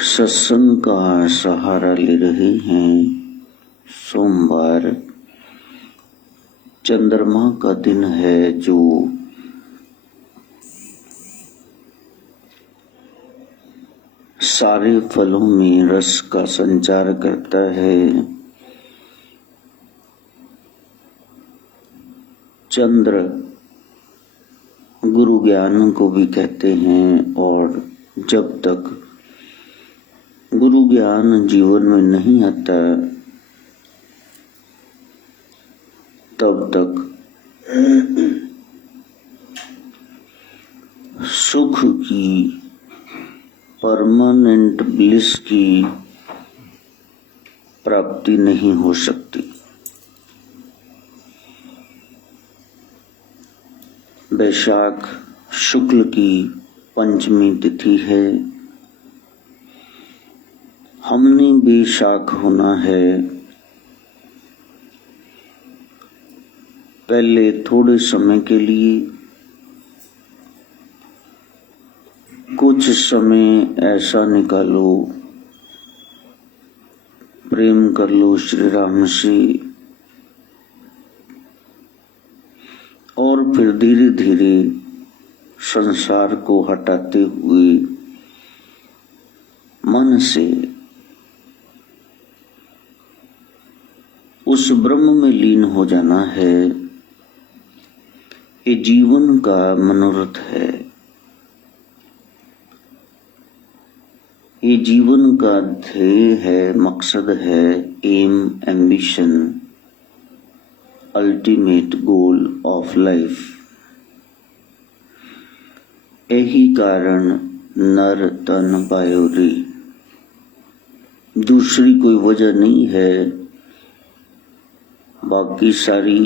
सत्संग का सहारा ले रहे हैं। सोमवार चंद्रमा का दिन है जो सारे फलों में रस का संचार करता है। चंद्र गुरु ज्ञान को भी कहते हैं और जब तक गुरु ज्ञान जीवन में नहीं आता तब तक सुख की परमानेंट ब्लिस की प्राप्ति नहीं हो सकती। वैशाख शुक्ल की पंचमी तिथि है। हमने बेशाख होना है। पहले थोड़े समय के लिए कुछ समय ऐसा निकालो, प्रेम कर लो श्री राम से और फिर धीरे धीरे संसार को हटाते हुए मन से उस ब्रह्म में लीन हो जाना है। ये जीवन का मनोरथ है। ये जीवन का ध्येय है, मकसद है, aim, ambition, ultimate goal of life. यही कारण नर तन पायो रे। दूसरी कोई वजह नहीं है। बाकी सारी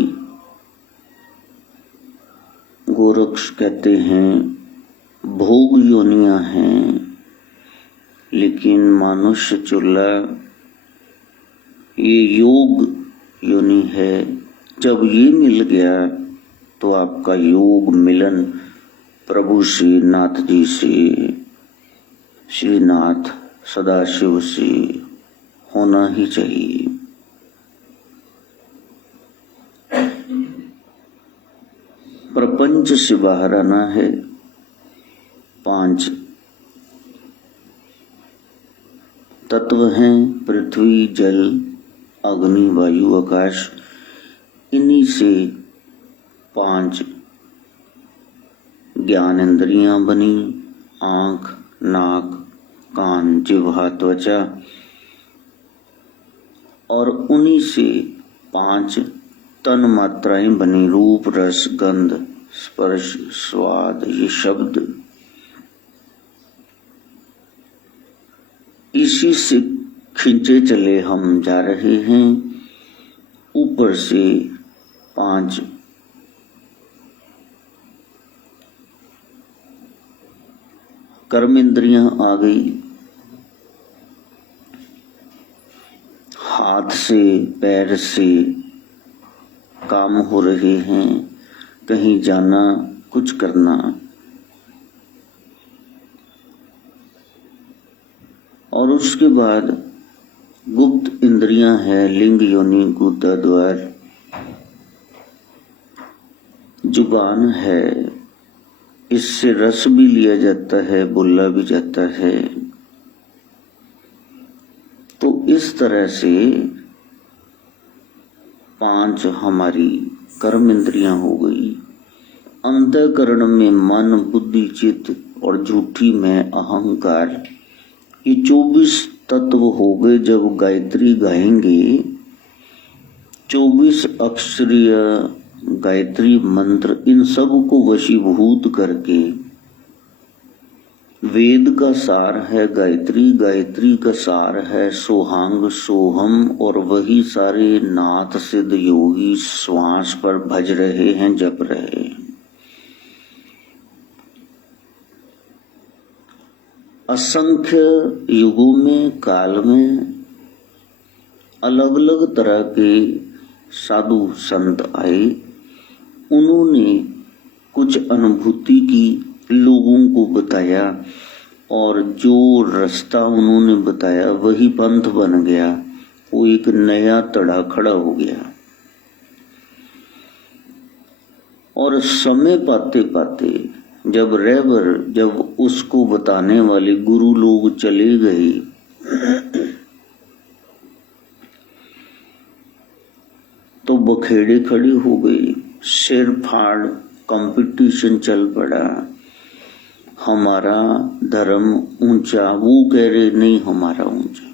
गोरक्ष कहते हैं भोग योनियां हैं, लेकिन मनुष्य चूल्हा ये योग योनि है। जब ये मिल गया तो आपका योग मिलन प्रभु से, नाथ जी से, श्रीनाथ सदाशिव से होना ही चाहिए। प्रपंच से बाहर आना है। 5 तत्व हैं, पृथ्वी, जल, अग्नि, वायु, आकाश। इन्हीं से 5 ज्ञान इंद्रियां बनी, आंख, नाक, कान, जिह्वा, त्वचा, और उन्हीं से 5 तन मात्राएं बनी, रूप, रस, गंध, स्पर्श, स्वाद, ये शब्द। इसी से खींचे चले हम जा रहे हैं। ऊपर से 5 कर्म इंद्रियां आ गई। हाथ से, पैर से काम हो रहे हैं, कहीं जाना, कुछ करना। और उसके बाद गुप्त इंद्रियां हैं, लिंग, योनि, गुदा, द्वार, जुबान है। इससे रस भी लिया जाता है, बोला भी जाता है। तो इस तरह से 5 हमारी कर्म इंद्रियां हो गई। अंतःकरण में मन, बुद्धि, चित्त और झूठी में अहंकार, ये 24 तत्व हो गए। जब गायत्री गाएंगे, 24 अक्षरीय गायत्री मंत्र, इन सब को वशीभूत करके वेद का सार है गायत्री, गायत्री का सार है सोहांग, सोहम, और वही सारे नाथ सिद्ध योगी श्वास पर भज रहे हैं, जप रहे हैं। असंख्य युगों में, काल में अलग अलग तरह के साधु संत आए। उन्होंने कुछ अनुभूति की, लोगों को बताया और जो रास्ता उन्होंने बताया वही पंथ बन गया। वो एक नया तड़ा खड़ा हो गया। और समय पाते पाते जब उसको बताने वाले गुरु लोग चले गए, तो बखेड़े खड़े हो गए, सिर फाड़ कंपटीशन चल पड़ा। हमारा धर्म ऊंचा, वो कह रहे नहीं हमारा ऊंचा।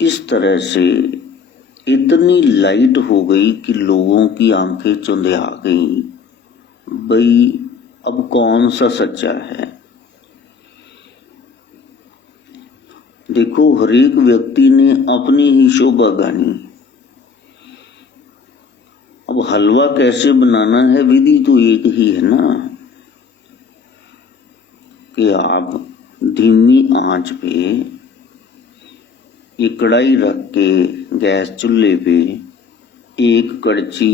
इस तरह से इतनी लाइट हो गई कि लोगों की आंखें चुंधिया गई। भाई अब कौन सा सच्चा है? देखो, हर एक व्यक्ति ने अपनी ही शोभा गानी। अब हलवा कैसे बनाना है, विधि तो एक ही है ना, कि आप धीमी आंच पे ये कढ़ाई रख के गैस चूल्हे पे एक कड़ची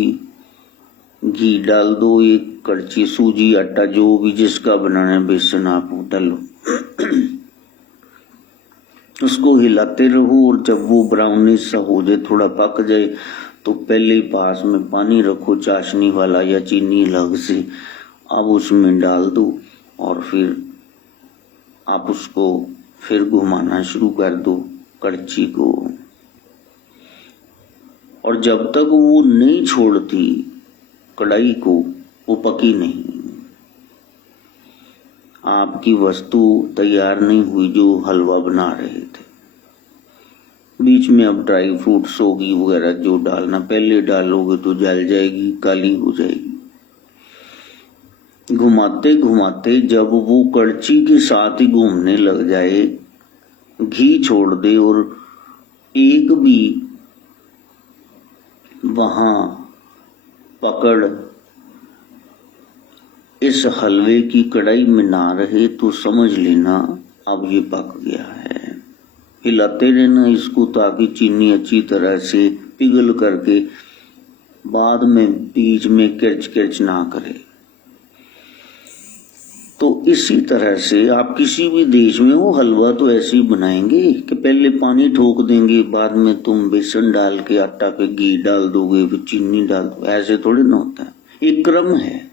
घी डाल दो, एक कड़ची सूजी आटा, जो भी जिसका बनाना है, बेसन आप डालो, उसको हिलाते रहो। और जब वो ब्राउनिश सा हो जाए, थोड़ा पक जाए, तो पहले पास में पानी रखो, चाशनी वाला या चीनी अलग से, अब उसमें डाल दो और फिर आप उसको फिर घुमाना शुरू कर दो कड़ची को। और जब तक वो नहीं छोड़ती कढ़ाई को, वो पकी नहीं। आपकी वस्तु तैयार नहीं हुई जो हलवा बना रहे थे। बीच में अब ड्राई फ्रूट, सोगी वगैरह जो डालना, पहले डालोगे तो जल जाएगी, काली हो जाएगी। घुमाते घुमाते जब वो कड़ची के साथ ही घूमने लग जाए, घी छोड़ दे और एक भी वहां पकड़ इस हलवे की कढ़ाई में ना रहे, तो समझ लेना अब ये पक गया है। हिलाते रहना इसको ताकि चीनी अच्छी तरह से पिघल करके बाद में बीच में किरच किरच ना करे। तो इसी तरह से आप किसी भी देश में हो, हलवा तो ऐसे ही बनाएंगे कि पहले पानी ठोक देंगे, बाद में तुम बेसन डाल के आटा पे घी डाल दोगे, फिर चीनी डाल दो। ऐसे थोड़ी ना होता है, एक क्रम है।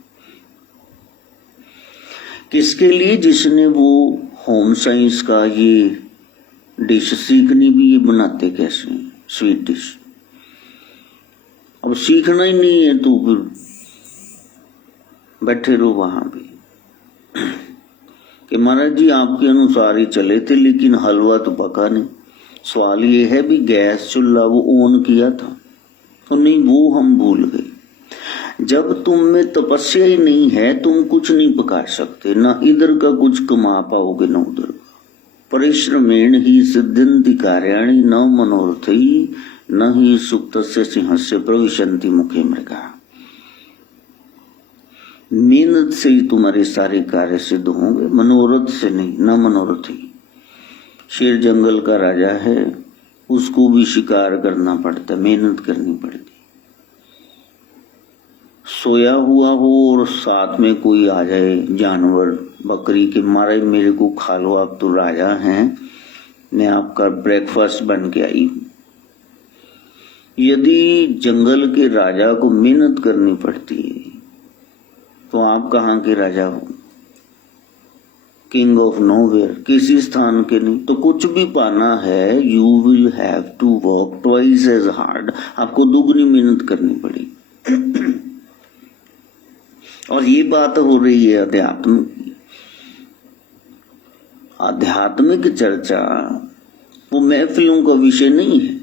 किसके लिए? जिसने वो होम साइंस का ये डिश सीखनी भी, ये बनाते कैसे स्वीट डिश। अब सीखना ही नहीं है तो फिर बैठे रहो वहां पे कि महाराज जी आपके अनुसार ही चले थे, लेकिन हलवा तो पका नहीं। सवाल ये है भी गैस चूल्हा वो ऑन किया था तो नहीं, वो हम भूल गए। जब तुम में तपस्या ही नहीं है, तुम कुछ नहीं पका सकते, ना इधर का कुछ कमा पाओगे ना उधर का। परिश्रमेण ही सिद्ध्यन्ति कार्याणि न मनोरथैः न ही सुप्तस्य सिंहस्य प्रविशन्ति मुखे मृगा। मेहनत से ही तुम्हारे सारे कार्य सिद्ध होंगे, मनोरथ से नहीं। न मनोरथ ही। शेर जंगल का राजा है, उसको भी शिकार करना पड़ता, मेहनत करनी पड़ती। सोया हुआ हो और साथ में कोई आ जाए जानवर, बकरी के, मारे मेरे को खा लो, आप तो राजा हैं, मैं आपका ब्रेकफास्ट बन के आई हूं। यदि जंगल के राजा को मेहनत करनी पड़ती है, तो आप कहाँ के राजा हो? किंग ऑफ नोवेयर, किसी स्थान के नहीं। तो कुछ भी पाना है, you will have to work twice as hard. आपको दुगनी मेहनत करनी पड़ेगी। और ये बात हो रही है अध्यात्म की। आध्यात्मिक चर्चा वो महफिलों का विषय नहीं है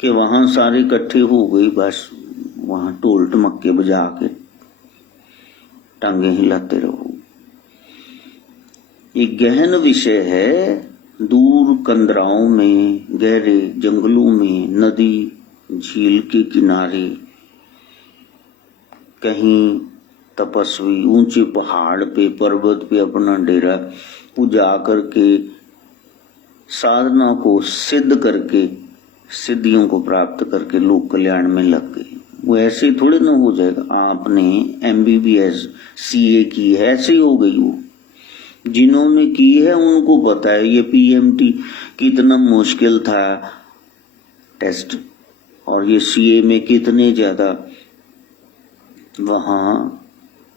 कि वहां सारे इकट्ठे हो गई, बस वहां टोल टमक्के बजा के टांगे हिलाते रहो। ये गहन विषय है। दूर कंदराओं में, गहरे जंगलों में, नदी झील के किनारे, कहीं तपस्वी ऊंचे पहाड़ पे, पर्वत पे अपना डेरा पूजा करके, साधना को सिद्ध करके, सिद्धियों को प्राप्त करके लोक कल्याण में लग गए। वो ऐसे थोड़े ना हो जाएगा। आपने MBBS CA की है, ऐसे ही हो गई वो। जिन्होंने की है उनको पता है ये पीएमटी कितना मुश्किल था टेस्ट, और ये सीए में कितने ज्यादा वहां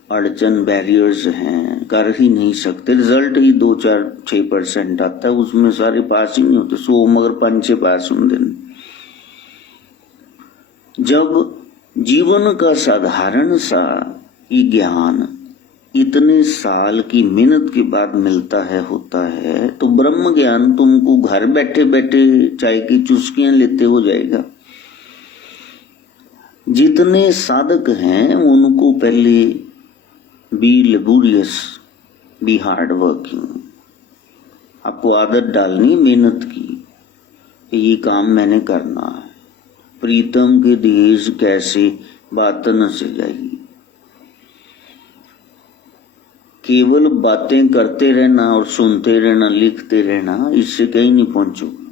अड़चन बैरियर्स हैं, कर ही नहीं सकते। रिजल्ट ही 2-4-6% आता है, उसमें सारे पास ही नहीं होते, 100 मगर 5-6 पास होंगे। जब जीवन का साधारण सा ये ज्ञान इतने साल की मेहनत के बाद मिलता है, होता है, तो ब्रह्म ज्ञान तुमको घर बैठे बैठे चाय की चुस्कियां लेते हो जाएगा। जितने साधक हैं उनको पहले be laborious, be hard working, आपको आदत डालनी मेहनत की, ये काम मैंने करना है। प्रीतम के देश कैसे बात न से जाएगी, केवल बातें करते रहना और सुनते रहना, लिखते रहना, इससे कहीं नहीं पहुंचोगे।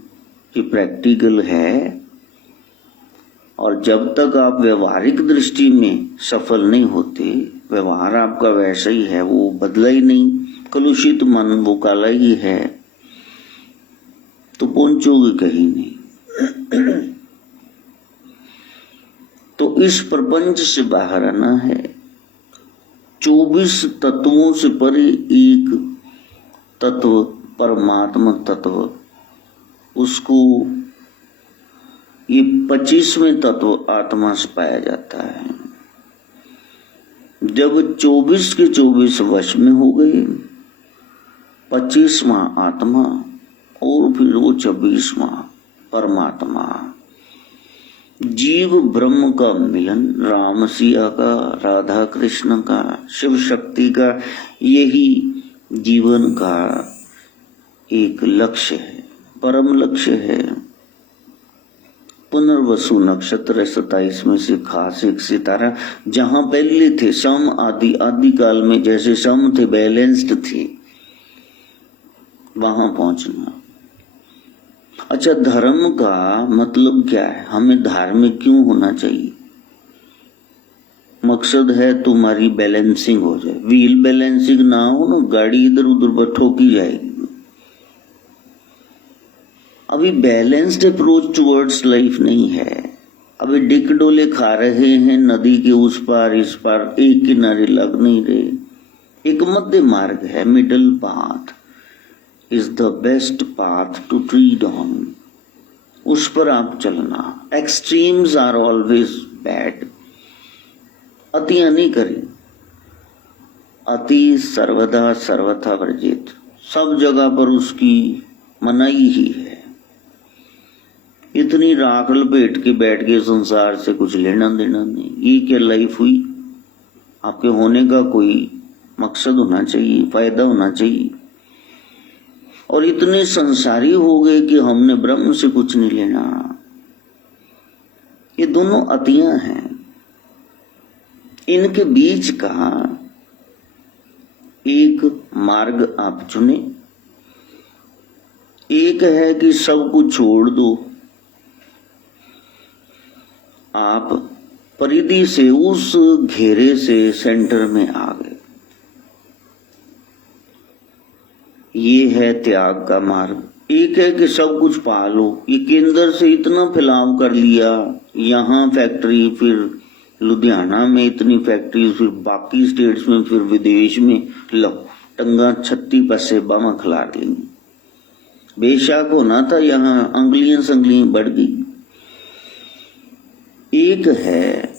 ये प्रैक्टिकल है, और जब तक आप व्यवहारिक दृष्टि में सफल नहीं होते, व्यवहार आपका वैसा ही है, वो बदला ही नहीं, कलुषित मन वो काला ही है, तो पहुंचोगे कहीं नहीं। तो इस प्रपंच से बाहर आना है। 24 तत्वों से परे एक तत्व, परमात्मा तत्व, उसको ये 25वें तत्व आत्मा से पाया जाता है। जब 24 के 24 वश में हो गए, 25वां आत्मा और फिर वो 26वां परमात्मा। जीव ब्रह्म का मिलन, राम सिया का, राधा कृष्ण का, शिव शक्ति का, यही जीवन का एक लक्ष्य है, परम लक्ष्य है। पुनर्वसु नक्षत्र 27 में से खास एक सितारा, जहां पहले थे सम आदि, आदि काल में जैसे सम थे, बैलेंस्ड थे, वहां पहुंचना। अच्छा, धर्म का मतलब क्या है? हमें धार्मिक क्यों होना चाहिए? मकसद है तुम्हारी बैलेंसिंग हो जाए। व्हील बैलेंसिंग ना हो ना, गाड़ी इधर उधर ठोकी जाएगी। अभी बैलेंस्ड अप्रोच टुवर्ड्स लाइफ नहीं है। अभी डिकडोले खा रहे हैं, नदी के उस पार इस पार, एक किनारे लग नहीं रहे। एक मध्य मार्ग है, middle path is the best path to tread on. उस पर आप चलना। Extremes are always bad. अतियां नहीं करें। अति सर्वदा सर्वथा वर्जित, सब जगह पर उसकी मनाही ही है। इतनी राख लपेट के बैठ के संसार से कुछ लेना देना नहीं। ये क्या लाइफ हुई? आपके होने का कोई मकसद होना चाहिए, फायदा होना चाहिए। और इतने संसारी हो गए कि हमने ब्रह्म से कुछ नहीं लेना। ये दोनों अतियां हैं। इनके बीच का एक मार्ग आप चुने। एक है कि सब कुछ छोड़ दो, आप परिधि से, उस घेरे से सेंटर में आ गए। ये है त्याग का मार्ग। एक है कि सब कुछ पालो। ये केंद्र से इतना फैलाव कर लिया, यहाँ फैक्ट्री, फिर लुधियाना में इतनी फैक्ट्री, फिर बाकी स्टेट्स में, फिर विदेश में, लो टंगा 36 पैसे बामा खिला लेंगे। बेशक होना था, यहाँ अंगलियां संगलियां बढ़ गई। एक है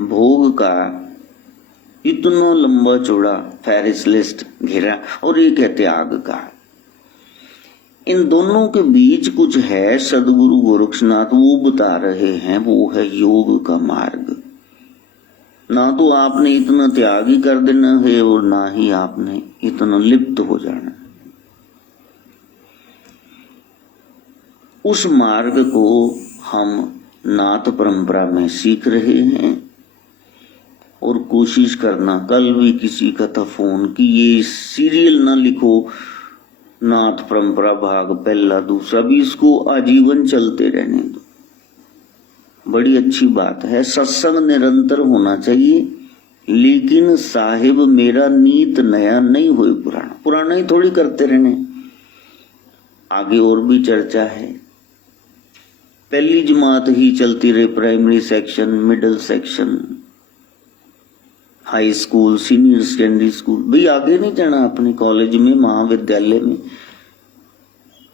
भोग का इतना लंबा चौड़ा फेरिस लिस्ट घेरा, और एक है त्याग का। इन दोनों के बीच कुछ है, सदगुरु गोरक्षनाथ वो बता रहे हैं, वो है योग का मार्ग। ना तो आपने इतना त्याग ही कर देना है, और ना ही आपने इतना लिप्त हो जाना। उस मार्ग को हम नाथ परंपरा में सीख रहे हैं, और कोशिश करना। कल भी किसी का था फोन कि ये सीरियल ना लिखो, नाथ परंपरा भाग पहला दूसरा, भी इसको आजीवन चलते रहने दो। बड़ी अच्छी बात है। सत्संग निरंतर होना चाहिए, लेकिन साहिब मेरा नीत नया नहीं हुए पुराना। पुराना ही थोड़ी करते रहने, आगे और भी चर्चा है। पहली जमात ही चलती रही, primary section, middle section, high school, senior secondary school. भाई आगे नहीं जाना अपने कॉलेज में, महाविद्यालय में,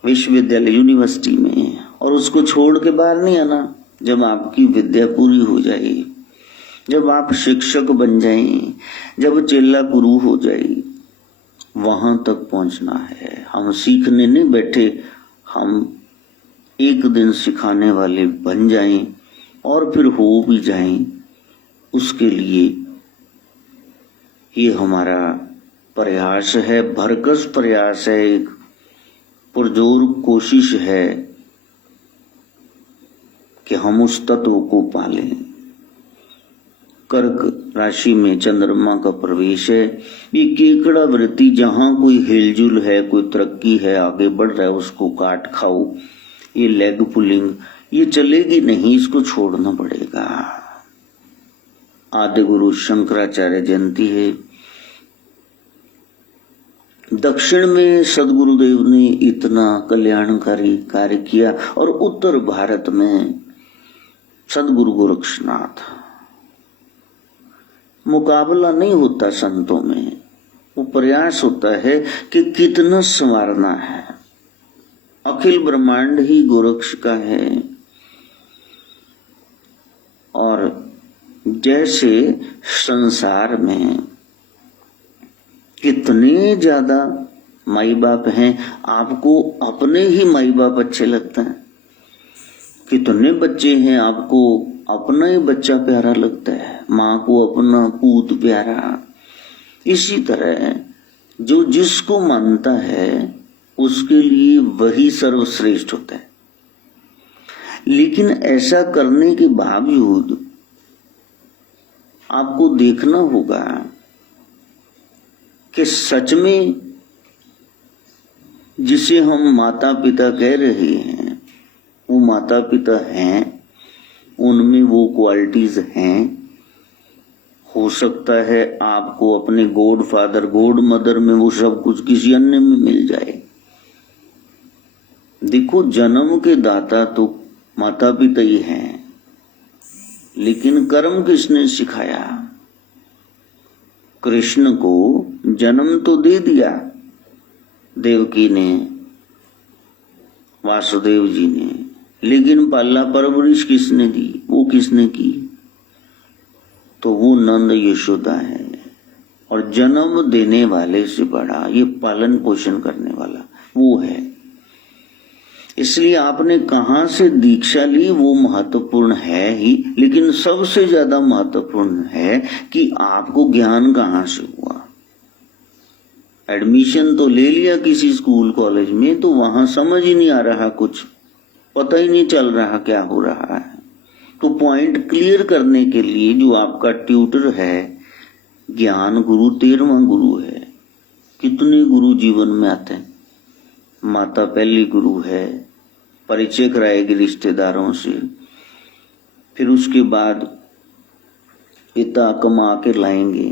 विश्वविद्यालय, यूनिवर्सिटी में, और उसको छोड़ के बाहर नहीं आना। जब आपकी विद्या पूरी हो जाए, जब आप शिक्षक बन जाएं, जब चेला गुरु हो जाए, वहां तक पहुंचना है। हम सीखने नहीं बैठे, हम एक दिन सिखाने वाले बन जाएं और फिर हो भी जाएं। उसके लिए ये हमारा प्रयास है, भरकस प्रयास है, एक पुरजोर कोशिश है कि हम उस तत्व को पालें। कर्क राशि में चंद्रमा का प्रवेश है। ये केकड़ा वृत्ति, जहां कोई हिलजुल है, कोई तरक्की है, आगे बढ़ रहा है, उसको काट खाओ। ये लेग पुलिंग, ये चलेगी नहीं, इसको छोड़ना पड़ेगा। आदि गुरु शंकराचार्य जयंती है। दक्षिण में सदगुरुदेव ने इतना कल्याणकारी कार्य किया, और उत्तर भारत में सदगुरु गोरक्षनाथ। मुकाबला नहीं होता संतों में, वो प्रयास होता है कि कितना संवारना है। अखिल ब्रह्मांड ही गोरक्ष का है। और जैसे संसार में कितने ज्यादा माई बाप हैं, आपको अपने ही माई बाप अच्छे लगते हैं। कितने बच्चे हैं, आपको अपना ही बच्चा प्यारा लगता है, माँ को अपना पूत प्यारा। इसी तरह जो जिसको मानता है उसके लिए वही सर्वश्रेष्ठ होता है। लेकिन ऐसा करने के बावजूद आपको देखना होगा कि सच में जिसे हम माता पिता कह रहे हैं वो माता पिता हैं, उनमें वो क्वालिटीज हैं। हो सकता है आपको अपने गॉड फादर, गॉड मदर में वो सब कुछ किसी अन्य में मिल जाए। देखो, जन्म के दाता तो माता पिता ही हैं, लेकिन कर्म किसने सिखाया? कृष्ण को जन्म तो दे दिया देवकी ने, वासुदेव जी ने, लेकिन पाला परवरिश किसने दी? वो किसने की? तो वो नंद यशोदा है। और जन्म देने वाले से बड़ा ये पालन पोषण करने वाला वो है। इसलिए आपने कहां से दीक्षा ली वो महत्वपूर्ण है ही, लेकिन सबसे ज्यादा महत्वपूर्ण है कि आपको ज्ञान कहां से हुआ। एडमिशन तो ले लिया किसी स्कूल कॉलेज में, तो वहां समझ ही नहीं आ रहा, कुछ पता ही नहीं चल रहा क्या हो रहा है। तो पॉइंट क्लियर करने के लिए जो आपका ट्यूटर है, ज्ञान गुरु 13वां गुरु है। कितने गुरु जीवन में आते हैं? माता पहली गुरु है, परिचय कराएगी रिश्तेदारों से, फिर उसके बाद पिता कमा के लाएंगे,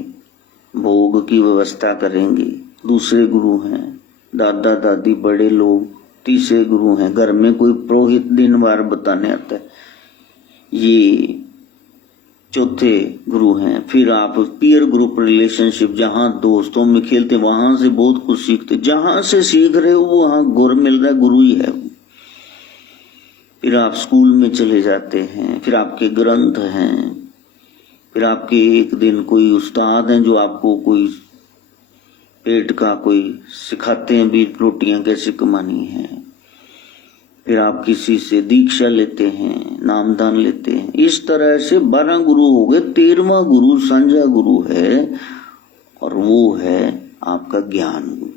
भोग की व्यवस्था करेंगे, दूसरे गुरु हैं, दादा दादी बड़े लोग, तीसरे गुरु हैं, घर में कोई पुरोहित दिन वार बताने आता है, ये चौथे गुरु हैं। फिर आप पीयर ग्रुप रिलेशनशिप, जहां दोस्तों में खेलते वहां से बहुत कुछ सीखते, जहां से सीख रहे हो वहां गुरु मिल रहा है, गुरु ही है। फिर आप स्कूल में चले जाते हैं, फिर आपके ग्रंथ हैं, फिर आपके एक दिन कोई उस्ताद हैं जो आपको कोई पेट का कोई सिखाते हैं भी रोटियां कैसे कमानी है। फिर आप किसी से दीक्षा लेते हैं, नामदान लेते हैं। इस तरह से 12 गुरु हो गए। 13वां गुरु संजा गुरु है, और वो है आपका ज्ञान गुरु।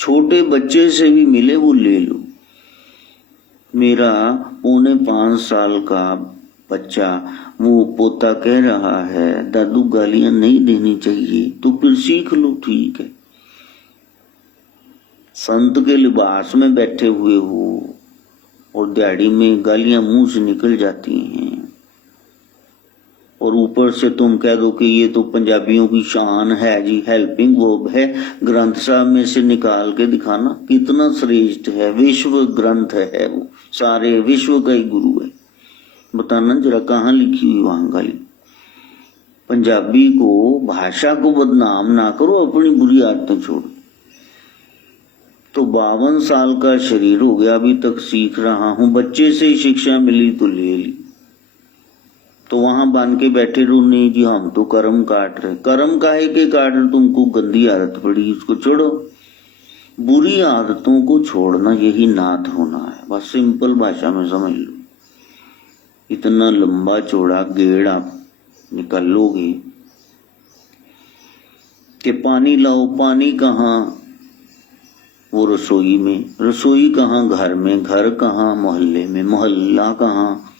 छोटे बच्चे से भी मिले वो ले लो। मेरा 4.25 साल का बच्चा, वो पोता कह रहा है दादू गालियां नहीं देनी चाहिए, तो फिर सीख लो, ठीक है। संत के लिबास में बैठे हुए हो और दिहाड़ी में गालियां मुंह से निकल जाती हैं, और ऊपर से तुम कह दो कि ये तो पंजाबियों की शान है जी, हेल्पिंग वर्ब है, ग्रंथ साहब में से निकाल के दिखाना, कितना श्रेष्ठ है, विश्व ग्रंथ है वो, सारे विश्व का ही गुरु है। बताना जरा कहाँ लिखी हुई वहां गाली। पंजाबी को, भाषा को बदनाम ना करो, अपनी बुरी आदतें छोड़ो। तो 52 साल का शरीर हो गया, अभी तक सीख रहा हूं, बच्चे से ही शिक्षा मिली तो ले ली, तो वहां बांध के बैठे रहो, नहीं जी हम तो कर्म काट रहे। कर्म काहे के काट रहे? तुमको गंदी आदत पड़ी, उसको छोड़ो। बुरी आदतों को छोड़ना यही नाथ होना है, बस सिंपल भाषा में समझ लो। इतना लंबा चौड़ा गेड़ आप निकाल लोगे कि पानी लाओ, पानी कहाँ? वो रसोई में, रसोई कहाँ? घर में, घर कहाँ? मोहल्ले में, मोहल्ला कहाँ?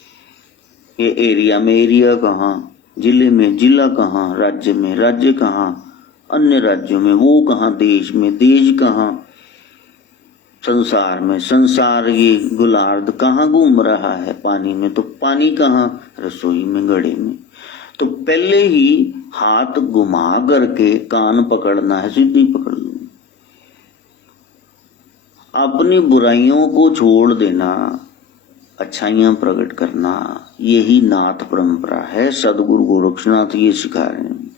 ये एरिया में, एरिया कहाँ? जिले में, जिला कहाँ? राज्य में, राज्य कहाँ? अन्य राज्यों में, वो कहाँ? देश में, देश कहाँ? संसार में, संसार ये गोलार्ध कहाँ घूम रहा है? पानी में, तो पानी कहाँ? रसोई में, घड़े में। तो पहले ही हाथ घुमा करके कान पकड़ना है, सीधी पकड़ लो। अपनी बुराइयों को छोड़ देना, अच्छाइयां प्रकट करना, यही नाथ परंपरा है। सदगुरु गोरक्षनाथ ये सिखा रहे हैं।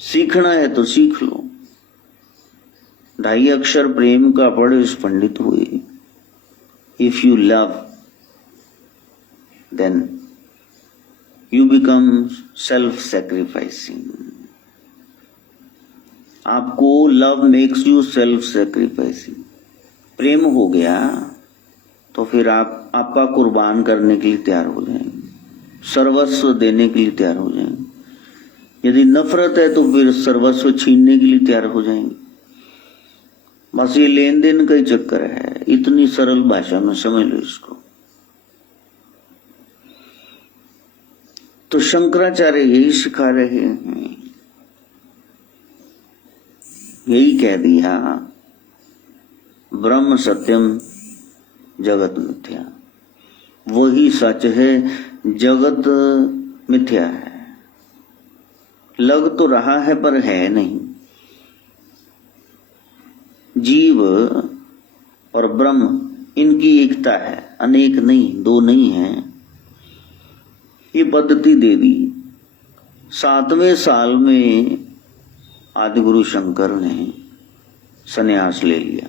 सीखना है तो सीख लो। 2.5 अक्षर प्रेम का पढ़े, उस पंडित हुए। If you love then you become self sacrificing. आपको love makes you self sacrificing. प्रेम हो गया तो फिर आपका कुर्बान करने के लिए तैयार हो जाएंगे, सर्वस्व देने के लिए तैयार हो जाएंगे। यदि नफरत है तो फिर सर्वस्व छीनने के लिए तैयार हो जाएंगे। बस ये लेन देन का ही चक्कर है। इतनी सरल भाषा में समझ लो इसको। तो शंकराचार्य यही सिखा रहे हैं, यही कह दिया, ब्रह्म सत्यम जगत मिथ्या। वही सच है, जगत मिथ्या है। लग तो रहा है पर है नहीं। जीव और ब्रह्म इनकी एकता है, अनेक नहीं, दो नहीं है। ये पद्धति दे दी। 7वें साल में आदिगुरु शंकर ने सन्यास ले लिया।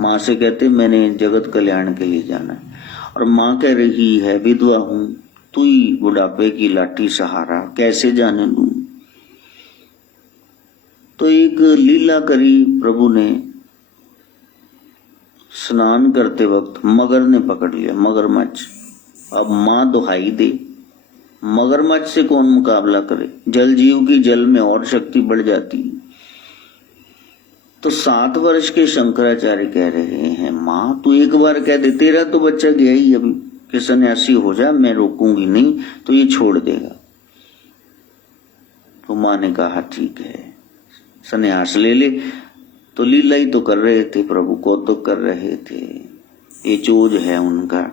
माँ से कहते मैंने जगत कल्याण के लिए जाना है, और माँ कह रही है विधवा हूं, तू ही बुढ़ापे की लाठी सहारा, कैसे जाने दूं। तो एक लीला करी प्रभु ने। स्नान करते वक्त मगर ने पकड़ लिया, मगरमच्छ। अब माँ दुहाई दे, मगरमच्छ से कौन मुकाबला करे? जल जीव की जल में और शक्ति बढ़ जाती। तो 7 वर्ष के शंकराचार्य कह रहे हैं, माँ तू एक बार कह दे, तेरा तो बच्चा गया ही अभी कि सन्यासी हो जा, मैं रोकूंगी नहीं, तो ये छोड़ देगा। तो माँ ने कहा ठीक है, सन्यास ले ले। तो लीला ही तो कर रहे थे प्रभु, कौतुक कर रहे थे, ये चोज है उनका।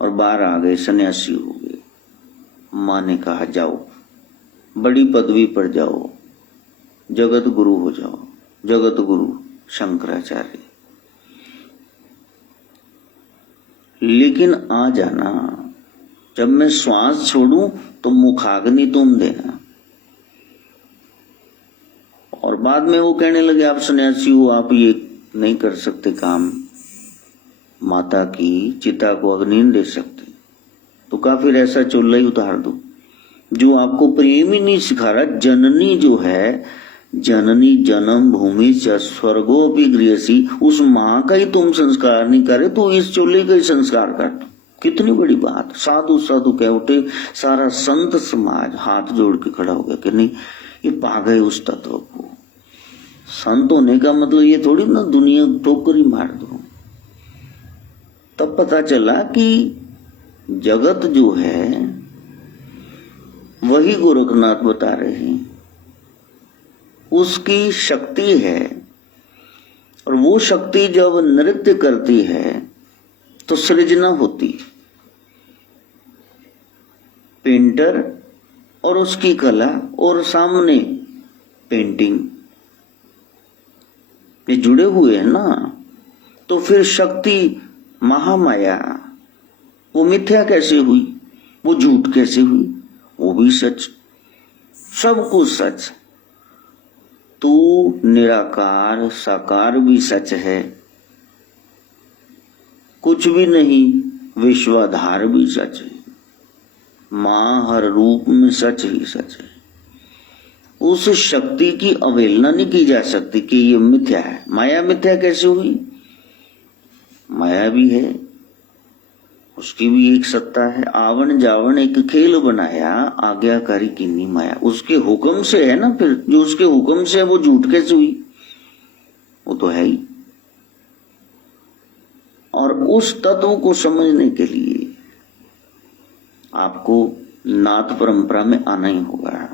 और बाहर आ गए, सन्यासी हो गए। माँ ने कहा जाओ, बड़ी पदवी पर जाओ, जगत गुरु हो जाओ, जगत गुरु शंकराचार्य। लेकिन आ जाना, जब मैं श्वास छोड़ूं तो मुखाग्नि तुम देना। और बाद में वो कहने लगे आप सन्यासी हो, आप ये नहीं कर सकते काम, माता की चिता को अग्नि नहीं दे सकते। तो का फिर ऐसा चूल्हा ही उतार दो जो आपको प्रेम ही नहीं सिखा रहा। जननी जो है, जननी जन्म भूमि च स्वर्गो भी गृहसी, उस माँ का ही तुम संस्कार नहीं करे तो इस चूल्हे का ही संस्कार कर दो। कितनी बड़ी बात। साधु साधु कह उठे, सारा संत समाज हाथ जोड़ के खड़ा हो गया कि नहीं, ये पा गए उस तत्व को। संत होने का मतलब ये थोड़ी ना दुनिया ठोकर ही मार दो। तब पता चला कि जगत जो है वही गोरखनाथ बता रहे हैं, उसकी शक्ति है। और वो शक्ति जब नृत्य करती है तो सृजना होती। पेंटर और उसकी कला और सामने पेंटिंग, ये जुड़े हुए हैं ना। तो फिर शक्ति महामाया वो मिथ्या कैसे हुई, वो झूठ कैसे हुई, वो भी सच, सब कुछ सच। तू निराकार साकार भी सच है, कुछ भी नहीं विश्वाधार भी सच है, मां हर रूप में सच ही सच है। उस शक्ति की अवहेलना नहीं की जा सकती कि ये मिथ्या है। माया मिथ्या कैसे हुई, माया भी है, उसकी भी एक सत्ता है। आवन जावन एक खेल बनाया, आज्ञाकारी कीनी माया, उसके हुक्म से है ना। फिर जो उसके हुक्म से है वो झूठ कैसे हुई, वो तो है ही। और उस तत्व को समझने के लिए आपको नाथ परंपरा में आना ही होगा,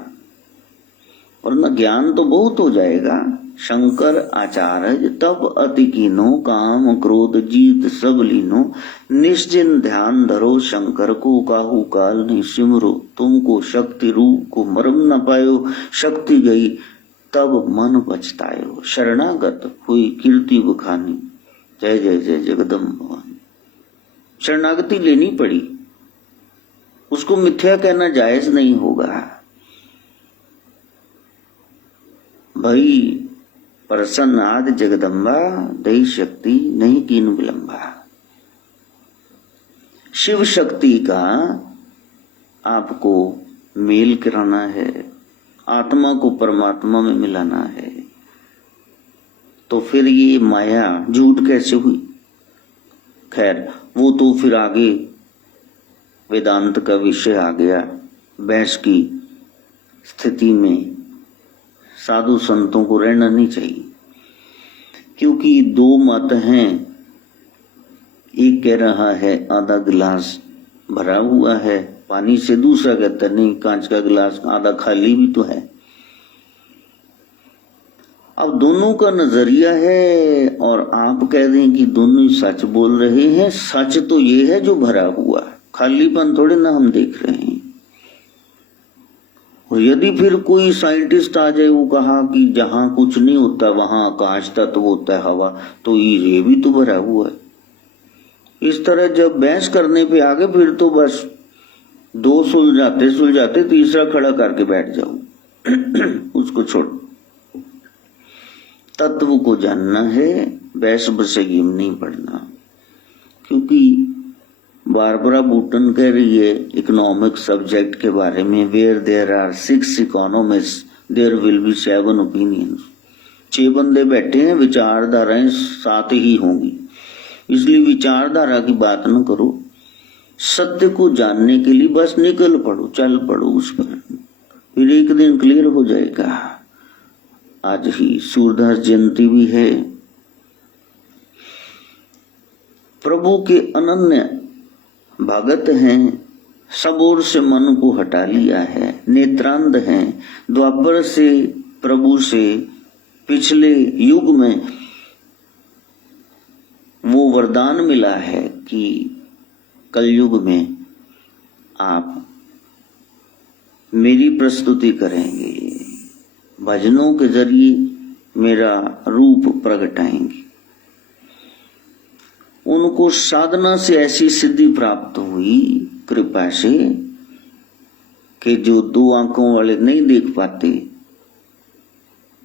वरना ज्ञान तो बहुत हो जाएगा। शंकर आचार्य तब अति कीनो, काम क्रोध जीत सब लीनो, निश्चिन ध्यान धरो शंकर को, काहू काल नहीं सिमरो, तुमको शक्ति रूप को मरम न पायो, शक्ति गई तब मन पछतायो, शरणागत हुई कीर्ति बखानी, जय जय जय जगदम्ब भवानी। शरणागति लेनी पड़ी, उसको मिथ्या कहना जायज नहीं होगा। भाई प्रसन्न आदि जगदम्बा, दई शक्ति नहीं कीन विलंबा। शिव शक्ति का आपको मेल कराना है, आत्मा को परमात्मा में मिलाना है, तो फिर ये माया झूठ कैसे हुई। खैर वो तो फिर आगे वेदांत का विषय आ गया। बहस की स्थिति में साधु संतों को रहना नहीं चाहिए, क्योंकि दो मत हैं। एक कह रहा है आधा गिलास भरा हुआ है पानी से, दूसरा कहता नहीं कांच का गिलास आधा खाली भी तो है। अब दोनों का नजरिया है और आप कह रहे हैं कि दोनों ही सच बोल रहे हैं। सच तो ये है जो भरा हुआ, खालीपन थोड़े ना हम देख रहे हैं। और यदि फिर कोई साइंटिस्ट आ जाए, वो कहा कि जहां कुछ नहीं होता वहां आकाश तत्व होता है, हवा, तो ये भी तो भरा हुआ है। इस तरह जब बहस करने पे आगे फिर तो बस दो सुलझाते तीसरा खड़ा करके बैठ जाओ उसको छोड़। तत्व को जानना है, बहस बसेगी नहीं पढ़ना। क्योंकि बारबरा बूटन कह रही है इकोनॉमिक सब्जेक्ट के बारे में, where there are 6 economist there will be 7 opinions. 6 बंदे बैठे हैं, विचारधाराएं 7 ही होंगी, इसलिए विचारधारा की बात न करो। सत्य को जानने के लिए बस निकल पड़ो, चल पड़ो उस पर, फिर एक दिन क्लियर हो जाएगा। आज ही सूरदास जयंती भी है। प्रभु के अनन्य भगत हैं, सब ओर से मन को हटा लिया है, नेत्रांध हैं। द्वापर से प्रभु से पिछले युग में वो वरदान मिला है कि कलयुग में आप मेरी प्रस्तुति करेंगे, भजनों के जरिए मेरा रूप प्रगटाएंगे। उनको साधना से ऐसी सिद्धि प्राप्त हुई कृपा से कि जो 2 आंखों वाले नहीं देख पाते,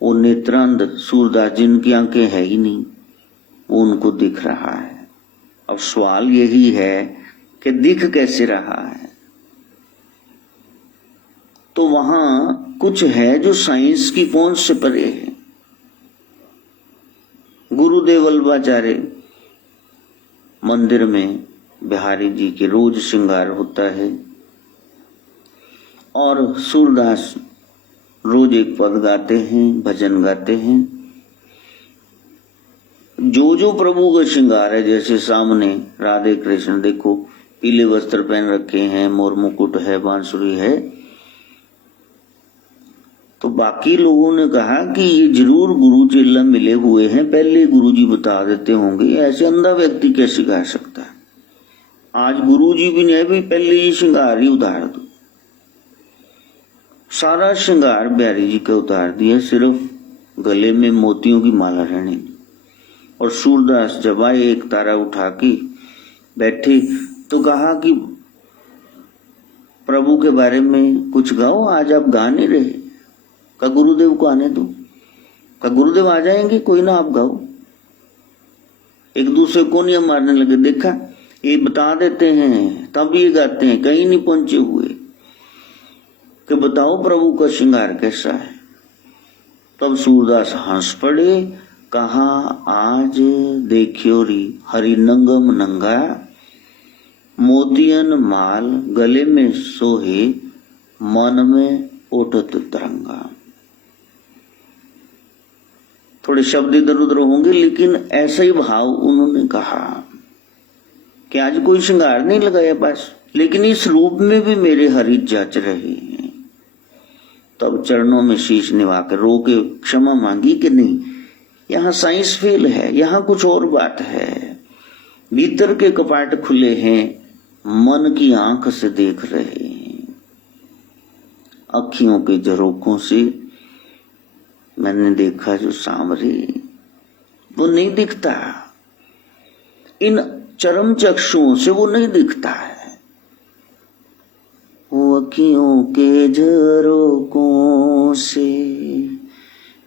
वो नेत्रांध सूरदास जिनकी आंखें है ही नहीं, वो उनको दिख रहा है। अब सवाल यही है कि दिख कैसे रहा है। तो वहां कुछ है जो साइंस की पहुंच से परे है। गुरुदेव वल्लभाचार्य मंदिर में बिहारी जी के रोज श्रृंगार होता है और सूरदास रोज एक पद गाते हैं, भजन गाते हैं। जो जो प्रभु का श्रृंगार है, जैसे सामने राधे कृष्ण देखो, पीले वस्त्र पहन रखे हैं, मोर मुकुट है, बांसुरी है। तो बाकी लोगों ने कहा कि ये जरूर गुरु चेला मिले हुए हैं, पहले गुरु जी बता देते होंगे, ऐसे अंधा व्यक्ति कैसे गा सकता है। आज गुरु जी भी नहीं, भी पहले ही श्रृंगार ही उतार दो, सारा श्रृंगार बिहारी जी का उतार दिया, सिर्फ गले में मोतियों की माला रहने दी। और सूरदास जब आए, एक तारा उठा के बैठे तो कहा कि प्रभु के बारे में कुछ गाओ, आज आप गा नहीं रहे। का गुरुदेव को आने दो, का गुरुदेव आ जाएंगे, कोई ना आप गाओ। एक दूसरे को नहीं मारने लगे, देखा ये बता देते हैं तब ये गाते हैं, कहीं नहीं पहुंचे हुए कि बताओ प्रभु का श्रृंगार कैसा है। तब सूरदास हंस पड़े, कहा आज देखियो री हरि नंगम नंगा, मोतियन माल गले में सोहे, मन में ओटत तरंगा। थोड़े शब्द इधर उधर होंगे, लेकिन ऐसा ही भाव उन्होंने कहा कि आज कोई श्रृंगार नहीं लगाया बस, लेकिन इस रूप में भी मेरे हरि जच रहे हैं। तब चरणों में शीश निभा कर रो के क्षमा मांगी कि नहीं, यहाँ साइंस फेल है, यहाँ कुछ और बात है। भीतर के कपाट खुले हैं, मन की आंख से देख रहे हैं। अखियों के झरोकों से मैंने देखा जो सामने वो नहीं दिखता, इन चरम चक्षुओं से वो नहीं दिखता है। वो अखियों के झरोकों से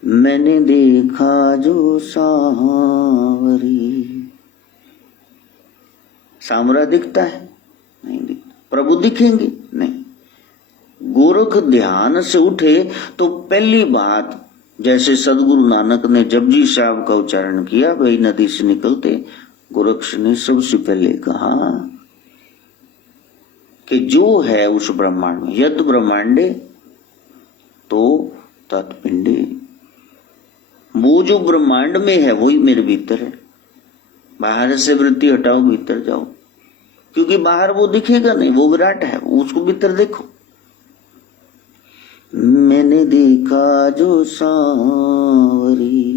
मैंने देखा जो सांवरी। सांवरा दिखता है? नहीं दिखता। प्रभु दिखेंगे? नहीं। गोरख ध्यान से उठे तो पहली बात, जैसे सदगुरु नानक ने जपजी साहब का उच्चारण किया, वही नदी से निकलते गोरक्ष ने सबसे पहले कहा कि जो है उस ब्रह्मांड में, यद ब्रह्मांडे तो तत्पिंडे, वो जो ब्रह्मांड में है वही मेरे भीतर है। बाहर से वृत्ति हटाओ, भीतर जाओ, क्योंकि बाहर वो दिखेगा नहीं, वो विराट है, उसको भीतर देखो। मैंने देखा जो सांवरी,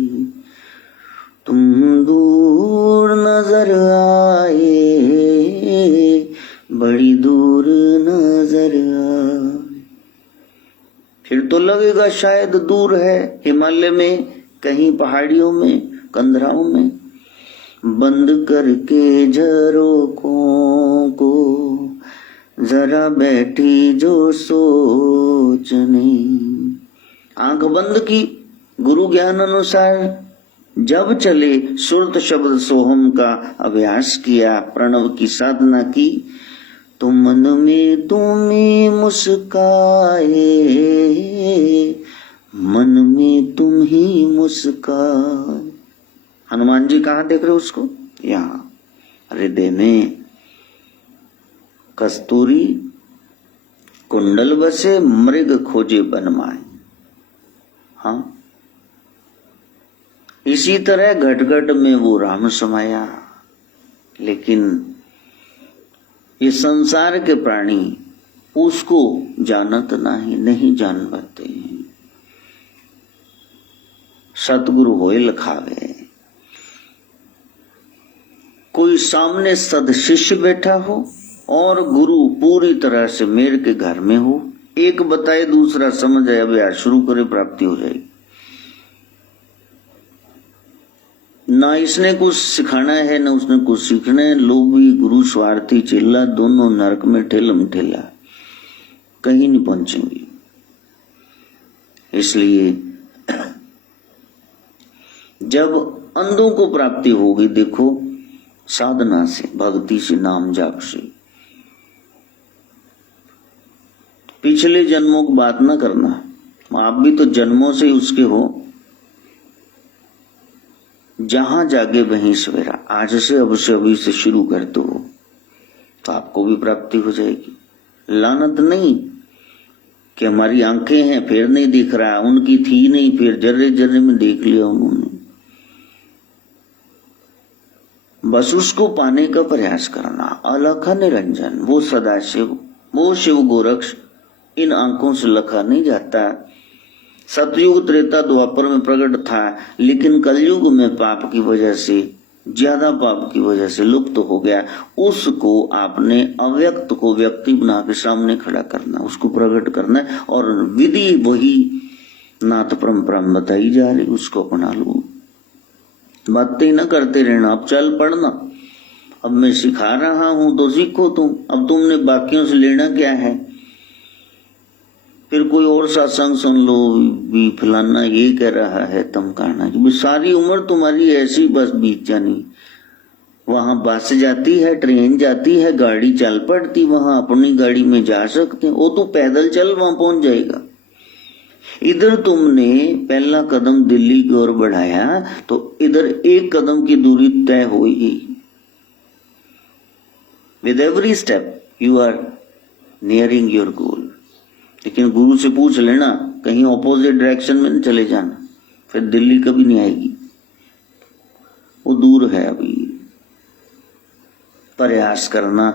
तुम दूर नजर आए, बड़ी दूर नजर आए। फिर तो लगेगा शायद दूर है, हिमालय में, कहीं पहाड़ियों में, कंदराओं में। बंद करके झरोकों को जरा बैठी जो सोचने। आंख बंद की, गुरु ज्ञान अनुसार जब चले, सुरत शब्द सोहम का अभ्यास किया, प्रणव की साधना की, तो मन में तुम्हें मुस्काए, मन में तुम ही मुस्काए। हनुमान जी कहाँ देख रहे हो उसको? यहाँ हृदय में कस्तूरी कुंडल बसे, मृग खोजे बनमाए। हाँ, इसी तरह घट घट में वो राम समाया। लेकिन ये संसार के प्राणी उसको जानत नहीं जान पाते। सतगुरु होए लखावे, कोई सामने सद शिष्य बैठा हो और गुरु पूरी तरह से मेर के घर में हो, एक बताए दूसरा समझ आए, अभ्यास शुरू करे, प्राप्ति हो जाएगी। ना इसने कुछ सिखाना है, ना उसने कुछ सीखना है। लोभी गुरु स्वार्थी चेला दोनों नरक में ठेलम ठेला, कहीं नहीं पहुंचेंगे। इसलिए जब अंधों को प्राप्ति होगी, देखो साधना से, भक्ति से, नाम जाप से। पिछले जन्मों की बात ना करना, आप भी तो जन्मों से उसके हो। जहां जागे वहीं सवेरा, आज से अब से अभी से शुरू कर दो तो आपको भी प्राप्ति हो जाएगी। लानत नहीं कि हमारी आंखें हैं फिर नहीं दिख रहा, उनकी थी नहीं फिर जर्रे जर्रे में देख लिया उन्होंने। बस उसको पाने का प्रयास करना। अलख निरंजन, वो सदाशिव, वो शिव गोरक्ष इन आंखों से लखा नहीं जाता। सतयुग त्रेता द्वापर में प्रकट था, लेकिन कलयुग में पाप की वजह से ज्यादा पाप की वजह से लुप्त हो गया, उसको आपने अव्यक्त को व्यक्ति बना के सामने खड़ा करना, उसको प्रकट करना है। और विधि वही नाथ परंपरा में बताई जा रही, उसको अपना लो। बातें न करते रहना, अब चल पढ़ना। अब मैं सिखा रहा हूं तो सीखो तुम। अब तुमने बाकियों से लेना क्या है? फिर कोई और सत्संग सुन लो, भी फलाना ये कह रहा है, तुम कहना कि सारी उम्र तुम्हारी ऐसी बस बीत जानी। वहां बस जाती है, ट्रेन जाती है, गाड़ी चल पड़ती, वहां अपनी गाड़ी में जा सकते, वो तो पैदल चल वहां पहुंच जाएगा। इधर तुमने पहला कदम दिल्ली की ओर बढ़ाया तो इधर एक कदम की दूरी तय होगी। With every step you are nearing your goal. लेकिन गुरु से पूछ लेना, कहीं ऑपोजिट डायरेक्शन में न चले जाना, फिर दिल्ली कभी नहीं आएगी, वो दूर है। अभी प्रयास करना,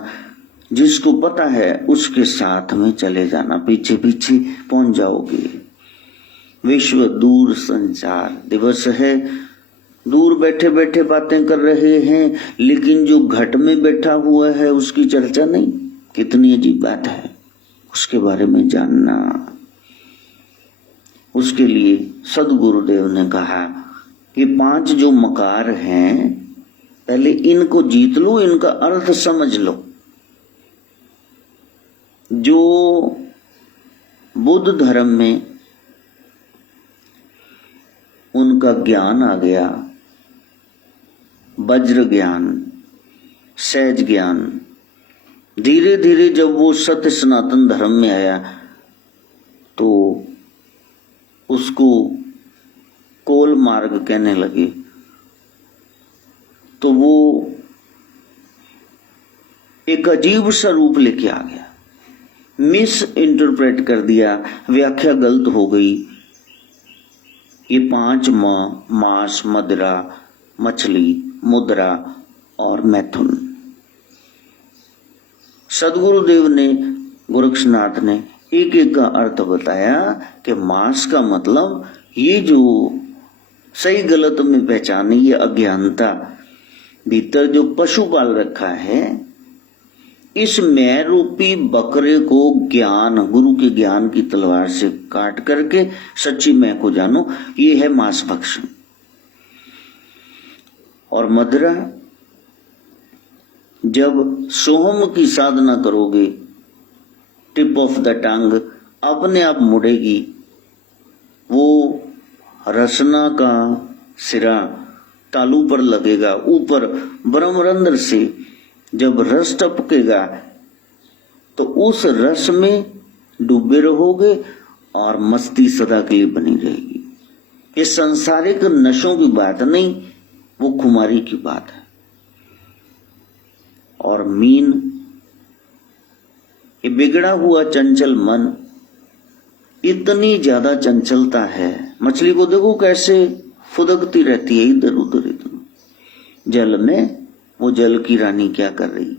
जिसको पता है उसके साथ में चले जाना, पीछे पीछे पहुंच जाओगे। विश्व दूर संचार दिवस है। दूर बैठे बैठे बातें कर रहे हैं, लेकिन जो घट में बैठा हुआ है उसकी चर्चा नहीं। कितनी अजीब बात है, उसके बारे में जानना। उसके लिए सदगुरुदेव ने कहा कि 5 जो मकार हैं, पहले इनको जीत लो, इनका अर्थ समझ लो। जो बुद्ध धर्म में उनका ज्ञान आ गया, वज्र ज्ञान, सहज ज्ञान, धीरे धीरे जब वो सत्य सनातन धर्म में आया तो उसको कोल मार्ग कहने लगे। तो वो एक अजीब सा रूप लेके आ गया, मिस इंटरप्रेट कर दिया, व्याख्या गलत हो गई। ये 5 मांस, मदिरा, मछली, मुद्रा और मैथुन। सदगुरुदेव ने, गोरक्षनाथ ने एक एक का अर्थ बताया कि मांस का मतलब ये जो सही गलत में पहचाने, ये अज्ञानता, भीतर जो पशु पाल रखा है, इस मैं रूपी बकरे को ज्ञान, गुरु के ज्ञान की तलवार से काट करके सच्ची मैं को जानो, ये है मांस भक्षण। और मदिरा, जब सोहम की साधना करोगे, टिप ऑफ द टंग अपने आप मुड़ेगी, वो रसना का सिरा तालू पर लगेगा, ऊपर ब्रह्मरंध्र से जब रस टपकेगा तो उस रस में डूबे रहोगे और मस्ती सदा के लिए बनी रहेगी। ये सांसारिक नशों की बात नहीं, वो खुमारी की बात है। और मीन, ये बिगड़ा हुआ चंचल मन, इतनी ज्यादा चंचलता है। मछली को देखो कैसे फुदकती रहती है इधर उधर इधर जल में, वो जल की रानी क्या कर रही।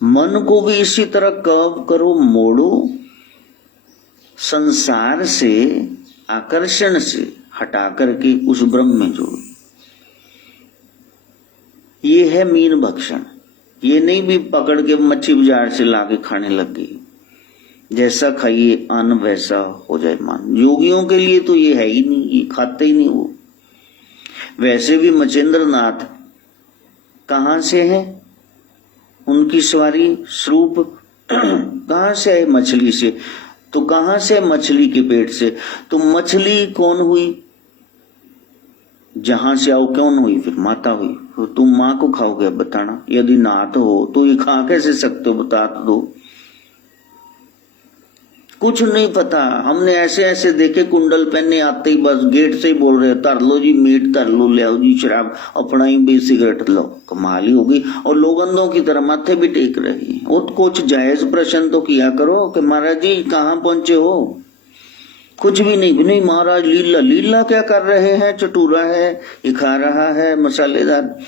मन को भी इसी तरह कर्व करो, मोड़ो, संसार से, आकर्षण से हटा करके उस ब्रह्म में जोड़ो। ये है मीन भक्षण। ये नहीं भी पकड़ के मच्छी बाजार से लाके खाने लग गई, जैसा खाइए अन्न वैसा हो जाए मान। योगियों के लिए तो ये है ही नहीं, ये खाते ही नहीं वो। वैसे भी मचेंद्र नाथ कहां से है, उनकी सवारी स्वरूप कहां से है? मछली से। तो कहां से? मछली के पेट से। तो मछली कौन हुई? जहां से आओ कौन हुई? फिर माता हुई। तो तुम मां को खाओगे? बताना, यदि नाथ हो तो ये खा कैसे सकते हो? बता तो दो। कुछ नहीं पता। हमने ऐसे ऐसे देखे, कुंडल पहने आते ही बस गेट से ही बोल रहे, तर लो जी मीट, तर लो, ले आओ जी शराब, अपना ही भी सिगरेट लो। कमाल ही होगी। और लोग अंधों की तरह माथे भी टेक रहे हैं। वो कुछ जायज प्रश्न तो किया करो कि महाराज जी कहाँ पहुंचे हो? कुछ भी नहीं महाराज, लीला लीला क्या कर रहे हैं? चटूरा है, ये खा रहा है मसालेदार,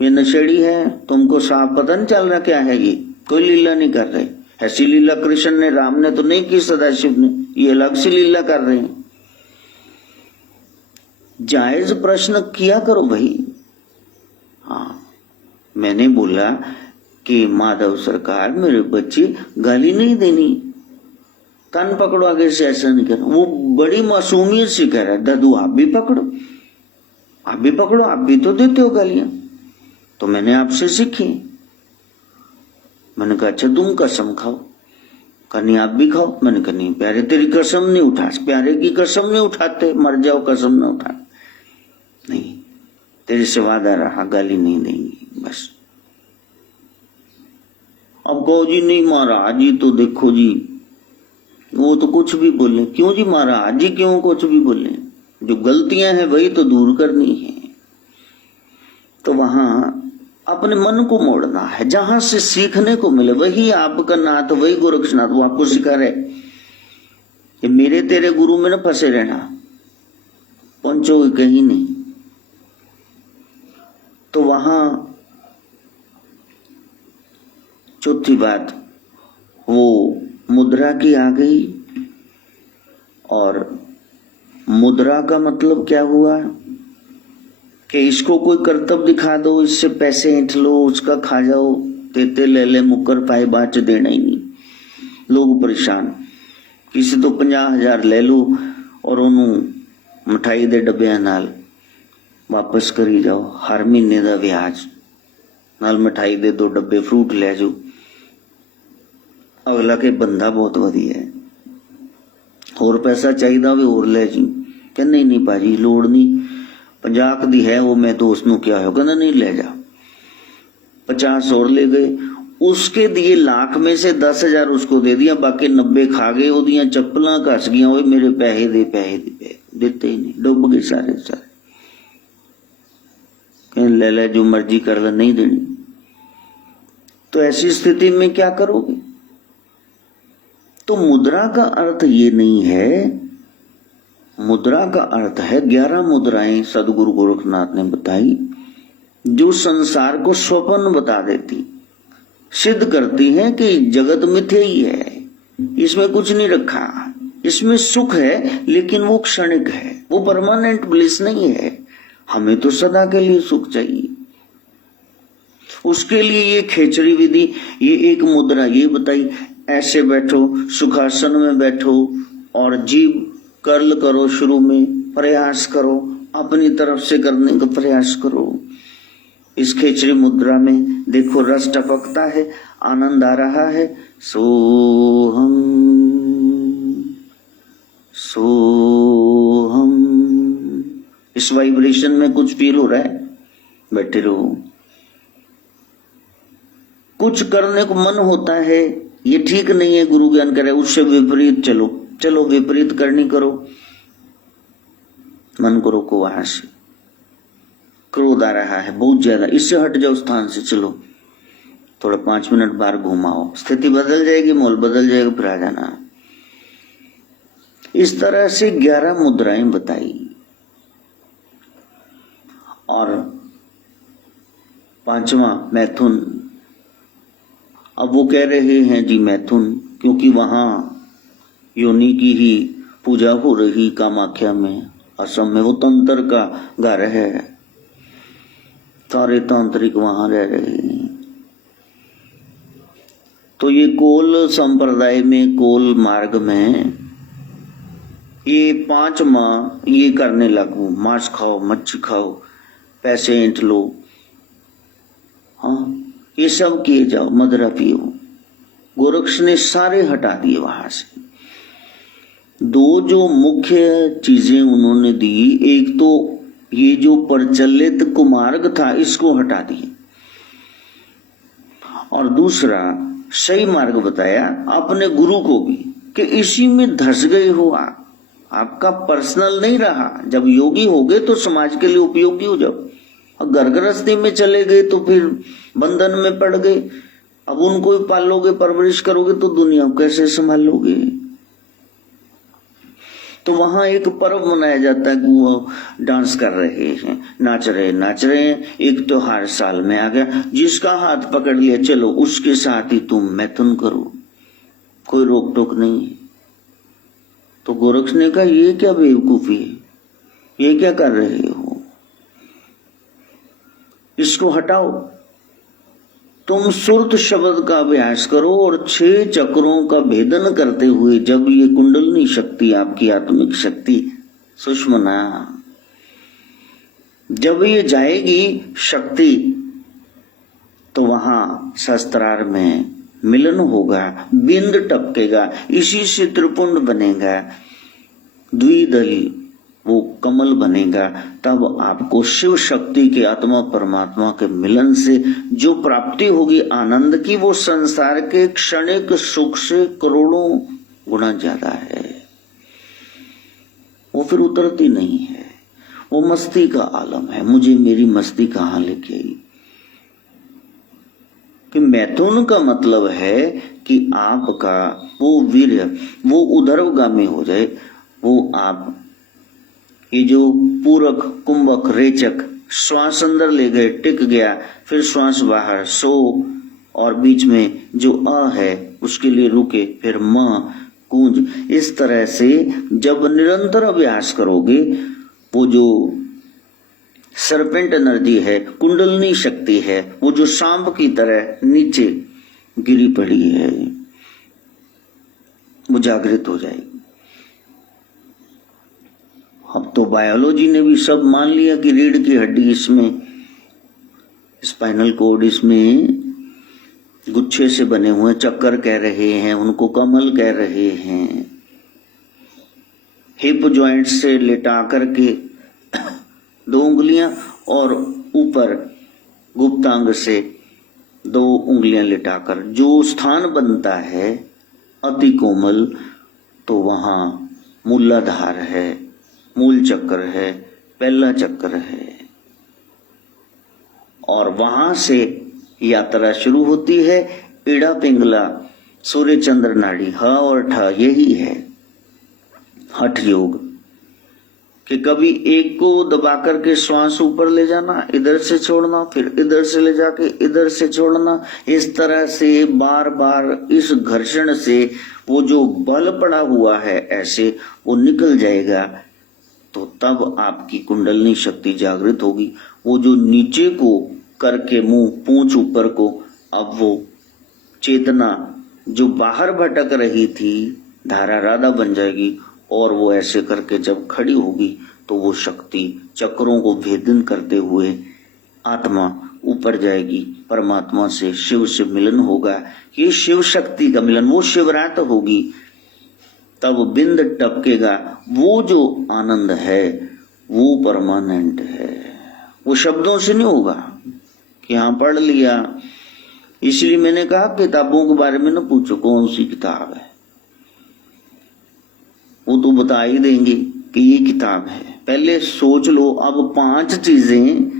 ये नशेड़ी है, तुमको साफ पता नहीं चल रहा क्या है ये? कोई लीला नहीं कर रहे। ऐसी लीला कृष्ण ने, राम ने तो नहीं की, सदाशिव ने, ये अलग सी लीला कर रहे हैं। जायज प्रश्न किया करो भाई। मैंने बोला कि माधव सरकार मेरे बच्चे गाली नहीं देनी, कान पकड़ो आगे से ऐसा नहीं करना। वो बड़ी मासूमियत से कह रहा है दादू आप भी पकड़ो, आप भी पकड़ो, आप भी तो देते हो गालियां, तो मैंने आपसे सीखी। मैंने कहा अच्छा तुम कसम खाओ, कहा नहीं आप भी खाओ। मैंने कहा नहीं प्यारे तेरी कसम नहीं उठा, प्यारे की कसम नहीं उठाते, मर जाओ कसम ना उठा, नहीं तेरे से वादा रहा गाली नहीं देंगी बस। अब कहो जी नहीं महाराज जी तो देखो जी वो तो कुछ भी बोले, क्यों जी महाराज जी क्यों कुछ भी बोले, जो गलतियां हैं वही तो दूर करनी है। तो वहां अपने मन को मोड़ना है, जहां से सीखने को मिले वही आपका नाथ, वही गोरक्षनाथ वो आपको सिखा रहे कि मेरे तेरे गुरु में ना फंसे रहना, पहुंचोगे कहीं नहीं। तो वहां चौथी बात वो मुद्रा की आ गई, और मुद्रा का मतलब क्या हुआ कि इसको कोई करतब दिखा दो, इससे पैसे ऐंठ लो, उसका खा जाओ, तेते ले ले मुकर पाए बाच देना ही नहीं। लोग परेशान, किसी तो 50,000 ले लो और उन्होंने मिठाई दे डब्बियां नाल वापस करी जाओ, हर महीने का ब्याज नाल मिठाई दे 2 डब्बे फ्रूट ले जाओ। अगला के बंदा बहुत वधिया है, और पैसा चाहिए भी और ले जी, क्या नहीं नहीं भाजी लोड़ नहीं, 50 दी है वो मैं दोस्त नु क्या हो, कहना नहीं ले जा, 50 और ले गए, उसके दिए लाख में से 10,000 उसको दे दिया, बाकी 90 खा गए, ओदियां चप्पलां घस गई, ओए मेरे पैसे दे पैसे दे, देते ही नहीं, डूब गए सारे सारे, ले ले जो मर्जी कर ले, नहीं देनी। तो ऐसी स्थिति में क्या करोगे? तो मुद्रा का अर्थ ये नहीं है, मुद्रा का अर्थ है 11 मुद्राएं सदगुरु गोरखनाथ ने बताई, जो संसार को स्वप्न बता देती, सिद्ध करती हैं कि जगत मिथ्या ही है, इसमें कुछ नहीं रखा, इसमें सुख है लेकिन वो क्षणिक है, वो परमानेंट ब्लिस नहीं है, हमें तो सदा के लिए सुख चाहिए। उसके लिए ये खेचरी विधि, ये एक मुद्रा ये बताई, ऐसे बैठो, सुखासन में बैठो और जीव कर्ल करो, शुरू में प्रयास करो, अपनी तरफ से करने का प्रयास करो। इस खेचरी मुद्रा में देखो रस टपकता है, आनंद आ रहा है, सोहम सोहम, इस वाइब्रेशन में कुछ फील हो रहा है, बैठे रहो। कुछ करने को मन होता है, ये ठीक नहीं है, गुरु ज्ञान करे, उससे विपरीत चलो, चलो विपरीत करनी करो, मन को रोको, वहां से क्रोध आ रहा है बहुत ज्यादा, इससे हट जाओ, स्थान से चलो, थोड़ा 5 मिनट बाहर घुमाओ, स्थिति बदल जाएगी, माहौल बदल जाएगा, फिर आ जाना। इस तरह से 11 मुद्राएं बताई। और 5वां मैथुन, अब वो कह रहे हैं जी मैथुन, क्योंकि वहां योनि की ही पूजा हो रही कामाख्या में, असम में, वो तंत्र का घर है, सारे तांत्रिक वहां रह रहे हैं। तो ये कोल संप्रदाय में, कोल मार्ग में ये 5 माह ये करने लगू, मांस खाओ, मच्छी खाओ, पैसे ऐंठ लो, हाँ ये सब किए जाओ, मदरा पियो। गोरक्ष ने सारे हटा दिए वहां से। 2 जो मुख्य चीजें उन्होंने दी, एक तो ये जो प्रचलित कुमार्ग था इसको हटा दिए, और दूसरा सही मार्ग बताया अपने गुरु को भी, कि इसी में धस गए हो आप, आपका पर्सनल नहीं रहा। जब योगी हो गए तो समाज के लिए उपयोगी हो जाओ, और घर गृहस्थी में चले गए तो फिर बंधन में पड़ गए, अब उनको ही पालोगे, परवरिश करोगे तो दुनिया को कैसे संभालोगे। तो वहां एक पर्व मनाया जाता है कि वो डांस कर रहे हैं, नाच रहे हैं, एक त्योहार साल में आ गया, जिसका हाथ पकड़ लिया चलो उसके साथ ही तुम मैथुन करो, कोई रोक टोक नहीं। तो गोरक्ष ने कहा ये क्या बेवकूफी है, ये क्या कर रहे हो, इसको हटाओ। तुम सुरत शब्द का अभ्यास करो और 6 चक्रों का भेदन करते हुए जब ये कुंडलनी शक्ति, आपकी आत्मिक शक्ति सुषमना, जब ये जाएगी शक्ति तो वहां शस्त्रार में मिलन होगा, बिंद टपकेगा, इसी से त्रिपुंड बनेगा, द्विदल वो कमल बनेगा। तब आपको शिव शक्ति के आत्मा परमात्मा के मिलन से जो प्राप्ति होगी आनंद की, वो संसार के क्षणिक सुख से करोड़ों गुना ज्यादा है। वो फिर उतरती नहीं है, वो मस्ती का आलम है। मुझे मेरी मस्ती कहाँ लेके आई कि मैथुन का मतलब है कि आपका वो वीर्य वो उदरगामी हो जाए, वो आप ये जो पूरक कुंभक रेचक श्वास अंदर ले गए टिक गया, फिर श्वास बाहर सो, और बीच में जो अ है उसके लिए रुके, फिर म कूंज, इस तरह से जब निरंतर अभ्यास करोगे वो जो सरपेंट एनर्जी है, कुंडलनी शक्ति है, वो जो सांप की तरह नीचे गिरी पड़ी है, वो जागृत हो जाएगी। अब तो बायोलॉजी ने भी सब मान लिया कि रीढ़ की हड्डी इसमें, स्पाइनल कोड इसमें गुच्छे से बने हुए, चक्कर कह रहे हैं उनको, कमल कह रहे हैं। हिप जॉइंट से लेटा करके 2 उंगलियां और ऊपर गुप्तांग से 2 उंगलियां लिटाकर जो स्थान बनता है अति कोमल, तो वहां मूलाधार है, मूल चक्र है, पहला चक्र है, और वहां से यात्रा शुरू होती है। इड़ा पिंगला सूर्य चंद्र नाड़ी, ह और ठ यही है हठ योग, कि कभी एक को दबा करके श्वास ऊपर ले जाना, इधर से छोड़ना, फिर इधर से ले जाके इधर से छोड़ना, इस तरह से बार बार इस घर्षण से वो जो बल पड़ा हुआ है ऐसे वो निकल जाएगा। तो तब आपकी कुंडलनी शक्ति जागृत होगी। वो जो नीचे को करके मुंह पूंछ ऊपर को, अब वो चेतना जो बाहर भटक रही थी धारा राधा बन जाएगी, और वो ऐसे करके जब खड़ी होगी तो वो शक्ति चक्रों को भेदन करते हुए आत्मा ऊपर जाएगी, परमात्मा से, शिव से मिलन होगा। ये शिव शक्ति का मिलन, वो शिवरात होगी, तब बिंद टपकेगा। वो जो आनंद है वो परमानेंट है, वो शब्दों से नहीं होगा कि हाँ पढ़ लिया। इसलिए मैंने कहा किताबों के बारे में न पूछो कौन सी किताब है, वो तो बता ही देंगे कि ये किताब है। पहले सोच लो, अब 5 चीजें,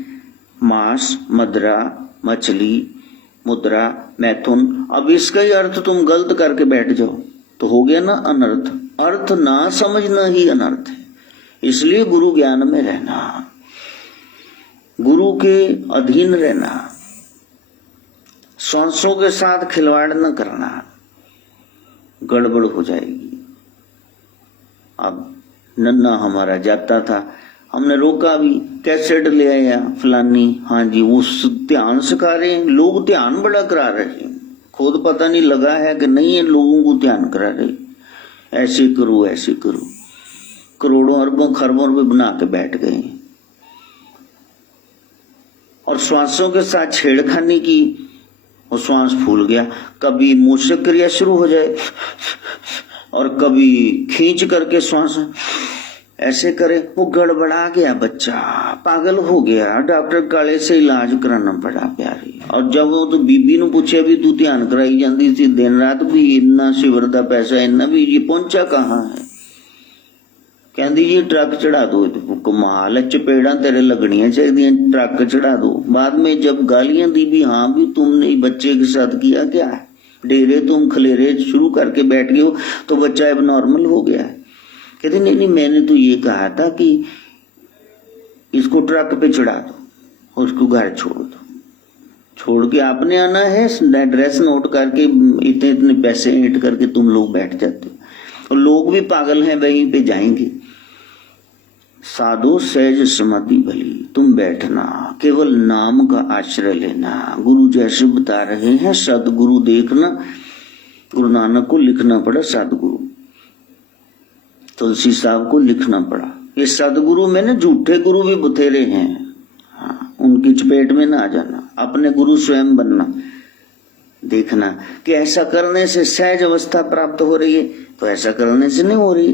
मांस, मदरा, मछली, मुद्रा, मैथुन, अब इसका ही अर्थ तुम गलत करके बैठ जाओ तो हो गया ना अनर्थ। अर्थ ना समझना ही अनर्थ है। इसलिए गुरु ज्ञान में रहना, गुरु के अधीन रहना, सांसों के साथ खिलवाड़ न करना, गड़बड़ हो जाएगी। अब नन्ना हमारा जाता था, हमने रोका भी, कैसेट ले आया फलानी, हाँ जी वो ध्यान सिखा रहे हैं लोग, ध्यान बड़ा करा रहे हैं, खुद पता नहीं लगा है कि नहीं है, लोगों को ध्यान करा रहे, ऐसे करो ऐसे करो, करोड़ों अरबों खरबों रुपए बना के बैठ गए। और श्वासों के साथ छेड़खानी की, वो श्वास फूल गया, कभी मुंह से क्रिया शुरू हो जाए और कभी खींच करके श्वास ऐसे करे, वो गड़बड़ा गया, बच्चा पागल हो गया, डॉक्टर काले से इलाज कराना पड़ा प्यारी। और जब वो तो बीबी ने पूछे भी तू ध्यान कराई जाती थी दिन रात भी, इन्ना शिवर दा पैसा इन्ना भी, ये पहुंचा कहाँ है? कहती जी ट्रक चढ़ा दो, कमाल है, चपेड़ा तेरे लगनिया चाहिए, ट्रक चढ़ा दो। बाद में जब गालियां दी भी, हाँ भी तुमने बच्चे के साथ किया क्या है, डेरे तुम खलेरे शुरू करके बैठ गए हो तो बच्चा अब नॉर्मल हो गया है। कहते नहीं नहीं मैंने तो ये कहा था कि इसको ट्रक पे चढ़ा दो और उसको घर छोड़ दो, छोड़ के आपने आना है, एड्रेस नोट करके इतने इतने पैसे ऐड करके तुम लोग बैठ जाते हो, और लोग भी पागल हैं, वहीं पे जाएंगे। साधो सहज समाधि भली, तुम बैठना, केवल नाम का आश्रय लेना। गुरु जैसे बता रहे हैं, सदगुरु देखना। गुरु नानक को लिखना पड़ा सदगुरु, तुलसी साहब को लिखना पड़ा। ये सदगुरु में ना झूठे गुरु भी बथेरे हैं, हाँ, उनकी चपेट में ना आ जाना, अपने गुरु स्वयं बनना। देखना कि ऐसा करने से सहज अवस्था प्राप्त हो रही है, तो ऐसा करने से नहीं हो रही,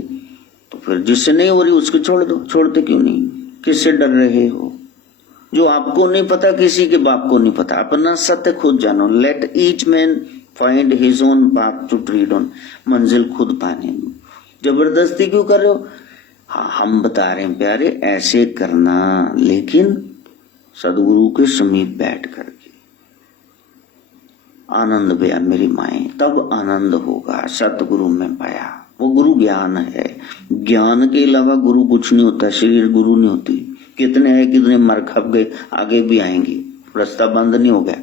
तो फिर जिससे नहीं हो रही उसको छोड़ दो। छोड़ते क्यों नहीं? किससे डर रहे हो? जो आपको नहीं पता किसी के बाप को नहीं पता, अपना सत्य खुद जानो। Let each man find his own path to tread on, मंजिल खुद पाने दो। जबरदस्ती क्यों कर रहे हो? हाँ, हम बता रहे हैं प्यारे, ऐसे करना, लेकिन सदगुरु के समीप बैठ करके। आनंद भैया मेरी माए, तब आनंद होगा। सतगुरु में पाया, वो गुरु ज्ञान है। ज्ञान के अलावा गुरु कुछ नहीं होता, शरीर गुरु नहीं होती। कितने है, कितने मर खप गए, आगे भी आएंगे, रास्ता बंद नहीं हो गया,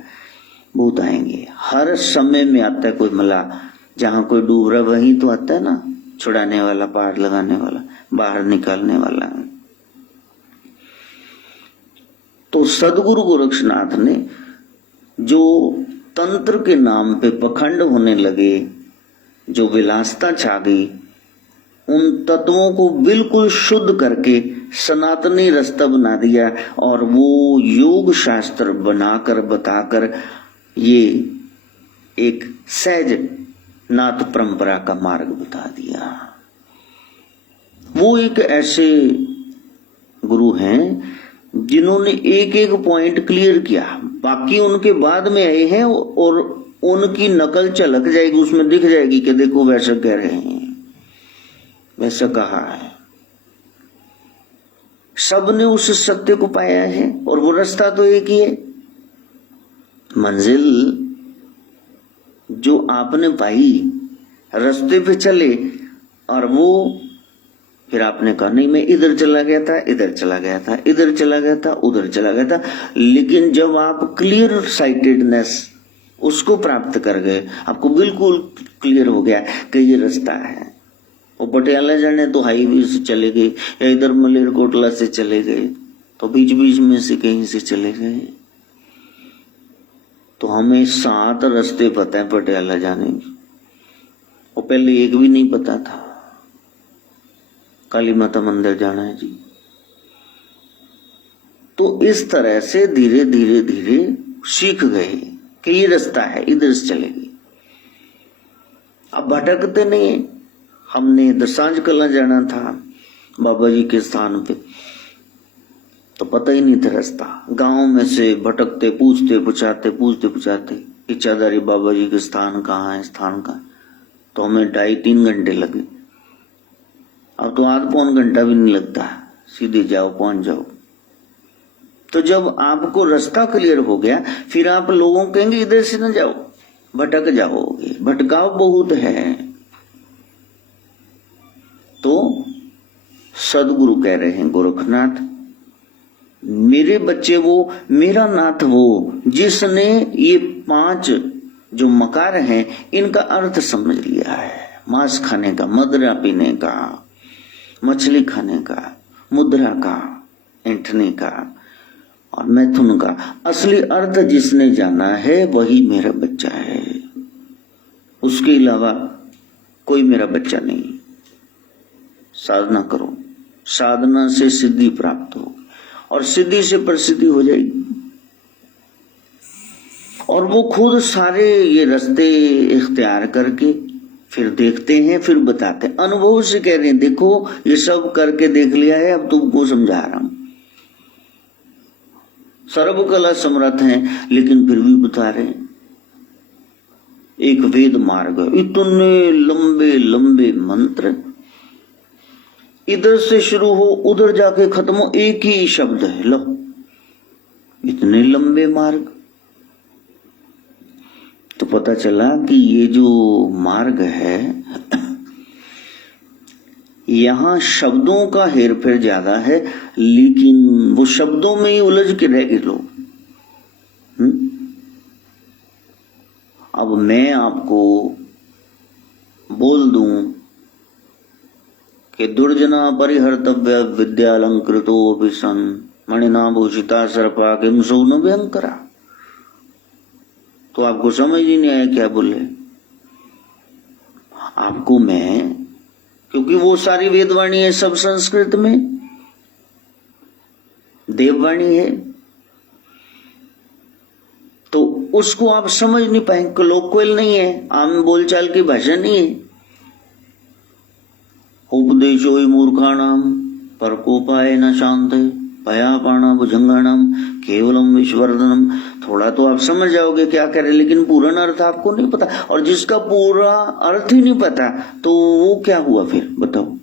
बहुत आएंगे। हर समय में आता है कोई मला, जहां कोई डूब रहा वहीं तो आता है ना, छुड़ाने वाला, पार लगाने वाला, बाहर निकालने वाला। तो सदगुरु गोरक्षनाथ ने जो तंत्र के नाम पे पखंड होने लगे, जो विलासता छा गई, उन तत्वों को बिल्कुल शुद्ध करके सनातनी रास्ता बना दिया और वो योग शास्त्र बनाकर बताकर ये एक सहज नाथ परंपरा का मार्ग बता दिया। वो एक ऐसे गुरु हैं जिन्होंने एक एक पॉइंट क्लियर किया, बाकी उनके बाद में आए हैं और उनकी नकल झलक जाएगी, उसमें दिख जाएगी कि देखो वैसा कह रहे हैं, वैसा कहा है। सबने उस सत्य को पाया है और वो रास्ता तो एक ही है। मंजिल जो आपने पाई, रास्ते पे चले और वो फिर आपने कहा नहीं मैं इधर चला गया था, इधर चला गया था, इधर चला गया था, उधर चला गया था। लेकिन जब आप क्लियर साइटेडनेस उसको प्राप्त कर गए, आपको बिल्कुल क्लियर हो गया कि ये रास्ता है। वो पटियाला जाने तो हाईवे से चले गए या इधर मलेरकोटला से चले गए, तो बीच बीच में से कहीं से चले गए। तो हमें 7 रास्ते पता है पटियाला जाने की, और पहले एक भी नहीं पता था। काली माता मंदिर जाना है जी। तो इस तरह से धीरे धीरे धीरे सीख गए कि ये रास्ता है, इधर से चलेगी। अब भटकते नहीं। हमने दसांज कला जाना था बाबा जी के स्थान पे, तो पता ही नहीं था रास्ता। गांव में से भटकते, पूछते पुछाते इच्छाधारी बाबा जी के स्थान कहाँ है, स्थान कहाँ, तो हमें 2.5-3 घंटे लगे। अब तो आध पौन घंटा भी नहीं लगता, सीधे जाओ पहुंच जाओ। तो जब आपको रास्ता क्लियर हो गया, फिर आप लोगों कहेंगे इधर से न जाओ, भटक जाओगे। भटकाव बहुत है। तो सदगुरु कह रहे हैं गोरखनाथ, मेरे बच्चे वो, मेरा नाथ वो, जिसने ये 5 जो मकार हैं इनका अर्थ समझ लिया है। मांस खाने का, मदिरा पीने का, मछली खाने का, मुद्रा का, ऐंठने का और मैथुन का असली अर्थ जिसने जाना है वही मेरा बच्चा है। उसके अलावा कोई मेरा बच्चा नहीं। साधना करो, साधना से सिद्धि प्राप्त होगी और सिद्धि से प्रसिद्धि हो जाएगी। और वो खुद सारे ये रास्ते इख्तियार करके फिर देखते हैं, फिर बताते हैं। अनुभव से कह रहे हैं, देखो ये सब करके देख लिया है, अब तुमको समझा रहा हूं। सर्व कला समर्थ हैं लेकिन फिर भी बता रहे हैं। एक वेद मार्ग, इतने लंबे लंबे मंत्र, इधर से शुरू हो उधर जाके खत्म हो, एक ही शब्द है। लो, इतने लंबे मार्ग। तो पता चला कि ये जो मार्ग है यहां शब्दों का हेरफेर ज्यादा है, लेकिन वो शब्दों में ही उलझ के रह गए लोग। अब मैं आपको बोल दूं कि दुर्जना परिहर्तव्य विद्यालंकृतो विसन मणिना भूषिता सर्पा किम सोन भयंकरा। तो आपको समझ ही नहीं आया क्या बोले आपको मैं, क्योंकि वो सारी वेदवाणी है सब संस्कृत में, देववाणी है, तो उसको आप समझ नहीं पाएंगे, कोलोक्वियल नहीं है, आम बोलचाल की भाषा नहीं है। उपदेशो ही मूर्खाणाम परकोपाय न शांत भयापाणा भुजंगाणाम केवलम विश्ववर्धनम। थोड़ा तो आप समझ जाओगे क्या करे, लेकिन पूर्ण अर्थ आपको नहीं पता, और जिसका पूरा अर्थ ही नहीं पता तो वो क्या हुआ फिर बताओ।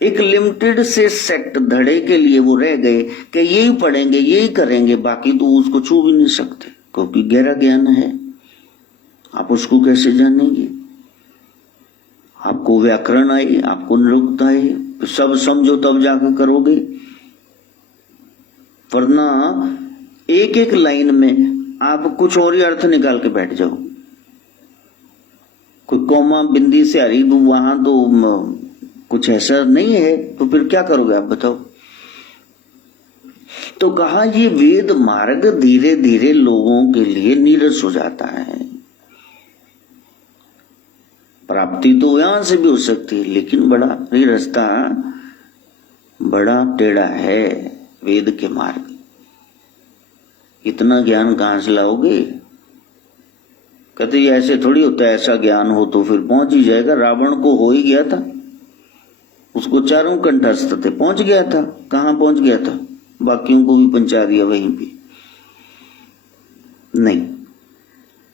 एक लिमिटेड से सेक्ट धड़े के लिए वो रह गए कि यही पढ़ेंगे यही करेंगे, बाकी तो उसको छू भी नहीं सकते, क्योंकि गहरा ज्ञान है, आप उसको कैसे जानेंगे। आपको व्याकरण आई, आपको निरुक्त आई, सब समझो तब जाकर करोगे, वरना एक एक लाइन में आप कुछ और ही अर्थ निकाल के बैठ जाओ। कोई कौमा बिंदी से हरी वहां तो कुछ ऐसा नहीं है, तो फिर क्या करोगे आप बताओ। तो कहा ये वेद मार्ग धीरे धीरे लोगों के लिए नीरस हो जाता है। प्राप्ति तो यहां से भी हो सकती है, लेकिन बड़ा ये रास्ता बड़ा टेढ़ा है वेद के मार्ग। इतना ज्ञान कहां से लाओगे। कहते ऐसे थोड़ी होता है, ऐसा ज्ञान हो तो फिर पहुंच ही जाएगा। रावण को हो ही गया था, उसको चारों कंठस्थ थे, पहुंच गया था। कहां पहुंच गया था, बाकियों को भी पहुंचा दिया वहीं पे। नहीं,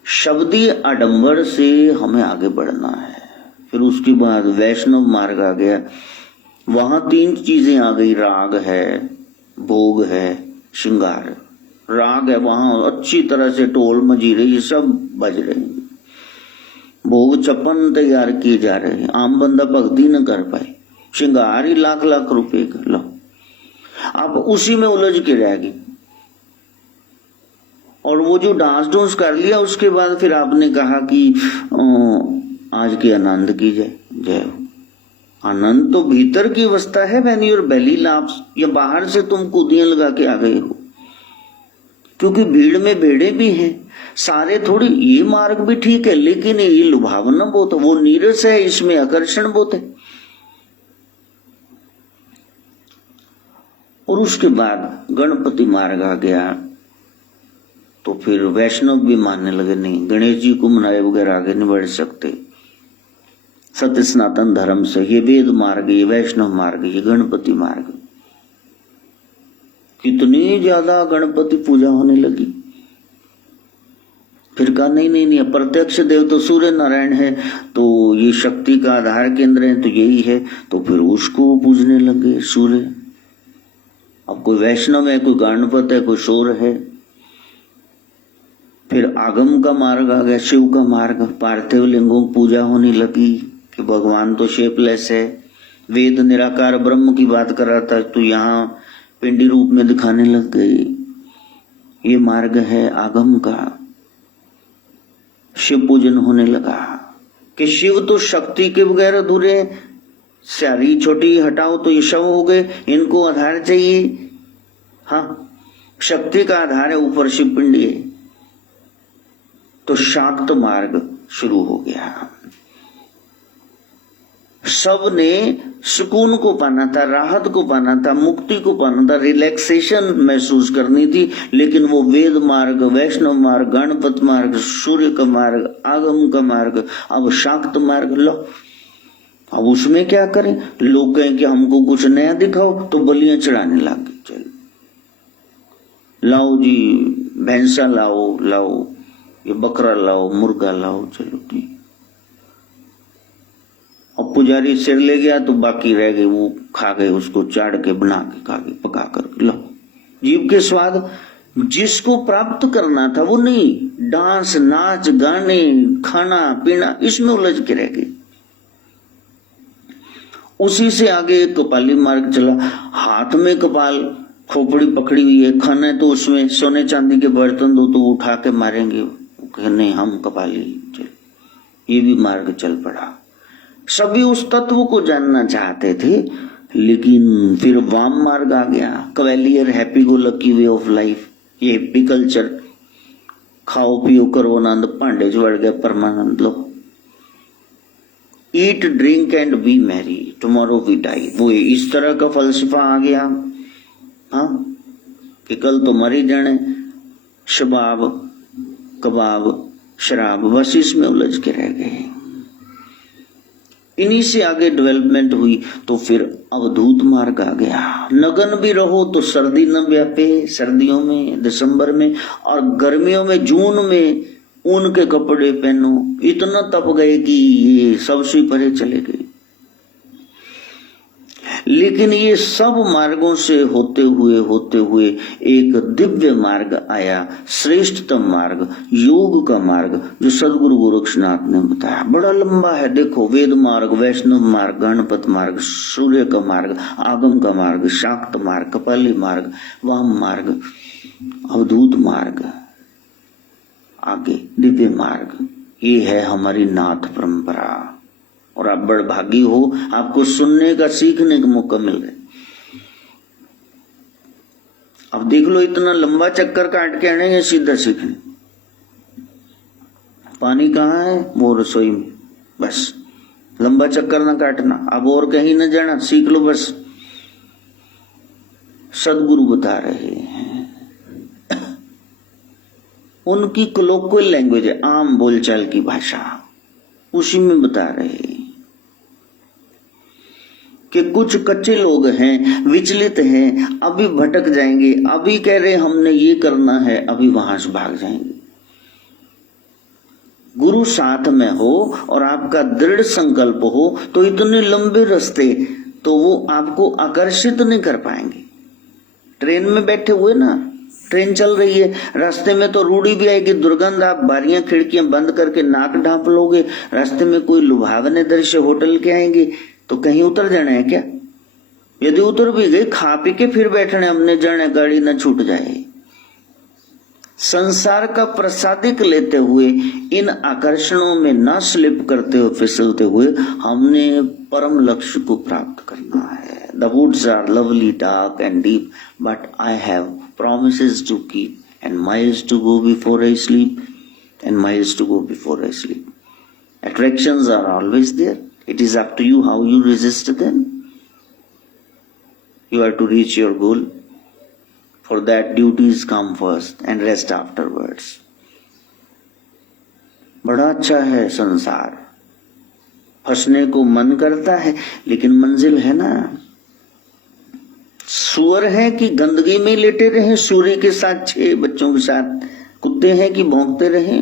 शब्दीय आडंबर से हमें आगे बढ़ना है। फिर उसके बाद वैष्णव मार्ग आ गया, वहां तीन चीजें आ गई, राग है, भोग है, श्रृंगार। राग है, वहां अच्छी तरह से ढोल मजीरे ये सब बज रहे हैं, भोग चपन तैयार किए जा रहे हैं, आम बंदा भक्ति न कर पाए, श्रृंगार ही लाख लाख रुपए का। लो आप उसी में उलझ के रह गए, और वो जो डांस डोंस कर लिया उसके बाद फिर आपने कहा कि आज के आनंद की जय हो। आनंद तो भीतर की अवस्था है, व्हेन योर बेली लाफ्स, या बाहर से तुम कूदियां लगा के आ गए हो, क्योंकि भीड़ में भेड़े भी हैं सारे थोड़ी। ये मार्ग भी ठीक है, लेकिन ये लुभावना बहुत है, वो नीरस है, इसमें आकर्षण बहुत है। और उसके बाद गणपति मार्ग आ गया, तो फिर वैष्णव भी मानने लगे नहीं, गणेश जी को मनाए बगैर आगे नहीं बढ़ सकते। सत्य सनातन धर्म से ये वेद मार्ग, ये वैष्णव मार्ग, ये गणपति मार्ग, कितनी ज्यादा गणपति पूजा होने लगी। फिर कहा नहीं नहीं नहीं, प्रत्यक्ष देव तो सूर्य नारायण है, तो ये शक्ति का आधार केंद्र है, तो यही है, तो फिर उसको पूजने लगे सूर्य। अब कोई वैष्णव है, कोई गणपत है, कोई शौर है। फिर आगम का मार्ग आ गया, शिव का मार्ग, पार्थिव लिंगों की पूजा होने लगी कि भगवान तो शेपलेस है। वेद निराकार ब्रह्म की बात कर रहा था, तो यहाँ पिंडी रूप में दिखाने लग गई। ये मार्ग है आगम का। शिव पूजन होने लगा कि शिव तो शक्ति के बगैर अधूरे, सारी छोटी हटाओ तो ये शव हो गए, इनको आधार चाहिए। हाँ, शक्ति का आधार है, ऊपर शिव पिंडी है। तो शाक्त मार्ग शुरू हो गया। सब ने सुकून को पाना था, राहत को पाना था, मुक्ति को पाना था, रिलैक्सेशन महसूस करनी थी, लेकिन वो वेद मार्ग, वैष्णव मार्ग, गणपत मार्ग, सूर्य का मार्ग, आगम का मार्ग, अब शाक्त मार्ग लो। अब उसमें क्या करें, लोग कहें कि हमको कुछ नया दिखाओ, तो बलियां चढ़ाने लगे। चलो लाओ जी, भैंसा लाओ, लाओ ये बकरा लाओ, मुर्गा लाओ, चलो ठीक। और पुजारी सिर ले गया तो बाकी रह गए, वो खा गए, उसको चाड़ के बना के खा गए, पका कर। लो, जीव के स्वाद जिसको प्राप्त करना था वो नहीं, डांस नाच गाने खाना पीना इसमें उलझ के रह गए। उसी से आगे कपाली मार्ग चला, हाथ में कपाल खोपड़ी पकड़ी हुई है, खाना है तो उसमें सोने चांदी के बर्तन दो तो उठा के मारेंगे, नहीं हम कपाली। चल ये भी मार्ग चल पड़ा। सभी उस तत्व को जानना चाहते थे, लेकिन फिर वाम मार्ग आ गया, cavalier happy go lucky way of life, ये हैप्पी कल्चर, खाओ पियो करो आनंद, भांडे च वड़ गया परमानंद लो, eat drink and be merry tomorrow we die, वो इस तरह का फलसफा आ गया। हाँ कि कल तो मर ही जाने, शबाब कबाब शराब, बस इसमें उलझ के रह गए। इन्हीं से आगे डेवलपमेंट हुई तो फिर अवधूत मार्ग आ गया, नगन भी रहो तो सर्दी न व्यापे, सर्दियों में दिसंबर में और गर्मियों में जून में ऊन के कपड़े पहनो, इतना तप गए कि ये सबसे परे चले गए। लेकिन ये सब मार्गों से होते हुए एक दिव्य मार्ग आया, श्रेष्ठतम मार्ग, योग का मार्ग, जो सदगुरु गोरक्षनाथ ने बताया। बड़ा लंबा है, देखो, वेद मार्ग, वैष्णव मार्ग, गणपत मार्ग, सूर्य का मार्ग, आगम का मार्ग, शाक्त मार्ग, कपाली मार्ग, वाम मार्ग, अवधूत मार्ग, आगे दिव्य मार्ग। ये है हमारी नाथ परंपरा और आप बड़ भागी हो, आपको सुनने का, सीखने का मौका मिल गया। अब देख लो, इतना लंबा चक्कर काट के आने या सीधा सीखने। पानी कहाँ है? वो रसोई में, बस लंबा चक्कर ना काटना, अब और कहीं ना जाना, सीख लो बस। सदगुरु बता रहे हैं, उनकी कोलोक्वियल लैंग्वेज है, आम बोलचाल की भाषा, उसी में बता रहे हैं कि कुछ कच्चे लोग हैं, विचलित हैं, अभी भटक जाएंगे, अभी कह रहे हमने ये करना है, अभी वहां से भाग जाएंगे। गुरु साथ में हो और आपका दृढ़ संकल्प हो तो इतने लंबे रास्ते तो वो आपको आकर्षित नहीं कर पाएंगे। ट्रेन में बैठे हुए ना, ट्रेन चल रही है, रास्ते में तो रूढ़ी भी आएगी, दुर्गंध, आप बारियां खिड़कियां बंद करके नाक ढांप लोगे, रास्ते में कोई लुभावने दृश्य होटल के आएंगे तो कहीं उतर जाना है क्या? यदि उतर भी गए, खा पी के फिर बैठने, हमने जाने, गाड़ी न छूट जाए। संसार का प्रसादिक लेते हुए, इन आकर्षणों में न स्लिप करते हुए, फिसलते हुए, हमने परम लक्ष्य को प्राप्त करना है। The woods are lovely, dark and deep, but I have promises to keep and miles to go before I sleep, and miles to go before I sleep. Attractions are always there. It is up to you how you resist them. You are to reach your goal. For that, duties come first and rest afterwards. बड़ा अच्छा है संसार, फंसने को मन करता है लेकिन मंजिल है ना। सुअर है कि गंदगी में लेटे रहे, सूर्य के साथ, 6 बच्चों के साथ, कुत्ते हैं कि भौंकते रहे,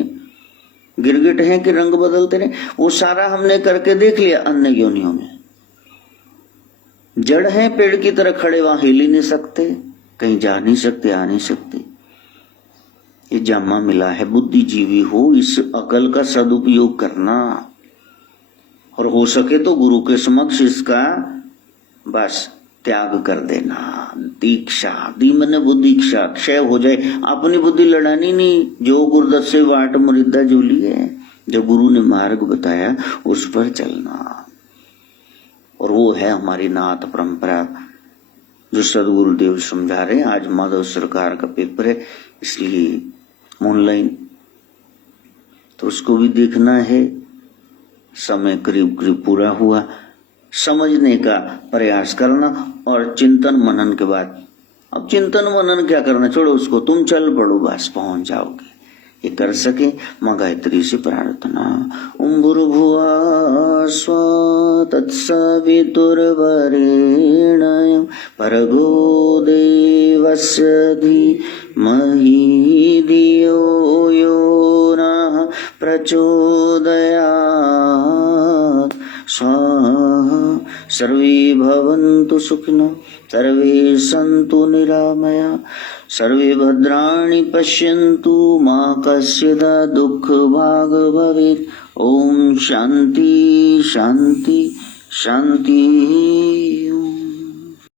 गिरगिट हैं कि रंग बदलते रहे, वो सारा हमने करके देख लिया अन्य योनियों में। जड़ है, पेड़ की तरह खड़े, वहां हिल ही नहीं सकते, कहीं जा नहीं सकते, आ नहीं सकते। ये जामा मिला है, बुद्धिजीवी हो, इस अकल का सदुपयोग करना, और हो सके तो गुरु के समक्ष इसका बस त्याग कर देना। दीक्षा दी मैंने बुद्धीक्षा, क्षय हो जाए, अपनी बुद्धि लड़ानी नहीं, जो गुरुदत्त से वाट मुरिदा झूली है, जो गुरु ने मार्ग बताया उस पर चलना। और वो है हमारी नाथ परंपरा जो सदगुरुदेव समझा रहे हैं। आज माधव सरकार का पेपर है, इसलिए ऑनलाइन तो उसको भी देखना है। समय करीब करीब पूरा हुआ, समझने का प्रयास करना, और चिंतन मनन के बाद, अब चिंतन मनन क्या करना, छोड़ो उसको, तुम चल पड़ो, बस पहुंच जाओगे। ये कर सके मां गायत्री से प्रार्थना। ओम भूर्भुवः स्वः तत्सवितुर्वरेण्यं भर्गो देवस्य धीमहि धियो यो नः प्रचोदयात्। स्वाहा। सर्वे भवन्तु सुखिनः, सर्वे सन्तु निरामया, सर्वे भद्राणि पश्यन्तु, मा कश्चित् दुःखभाग् भवेत्। ओम शांति शांति शांति।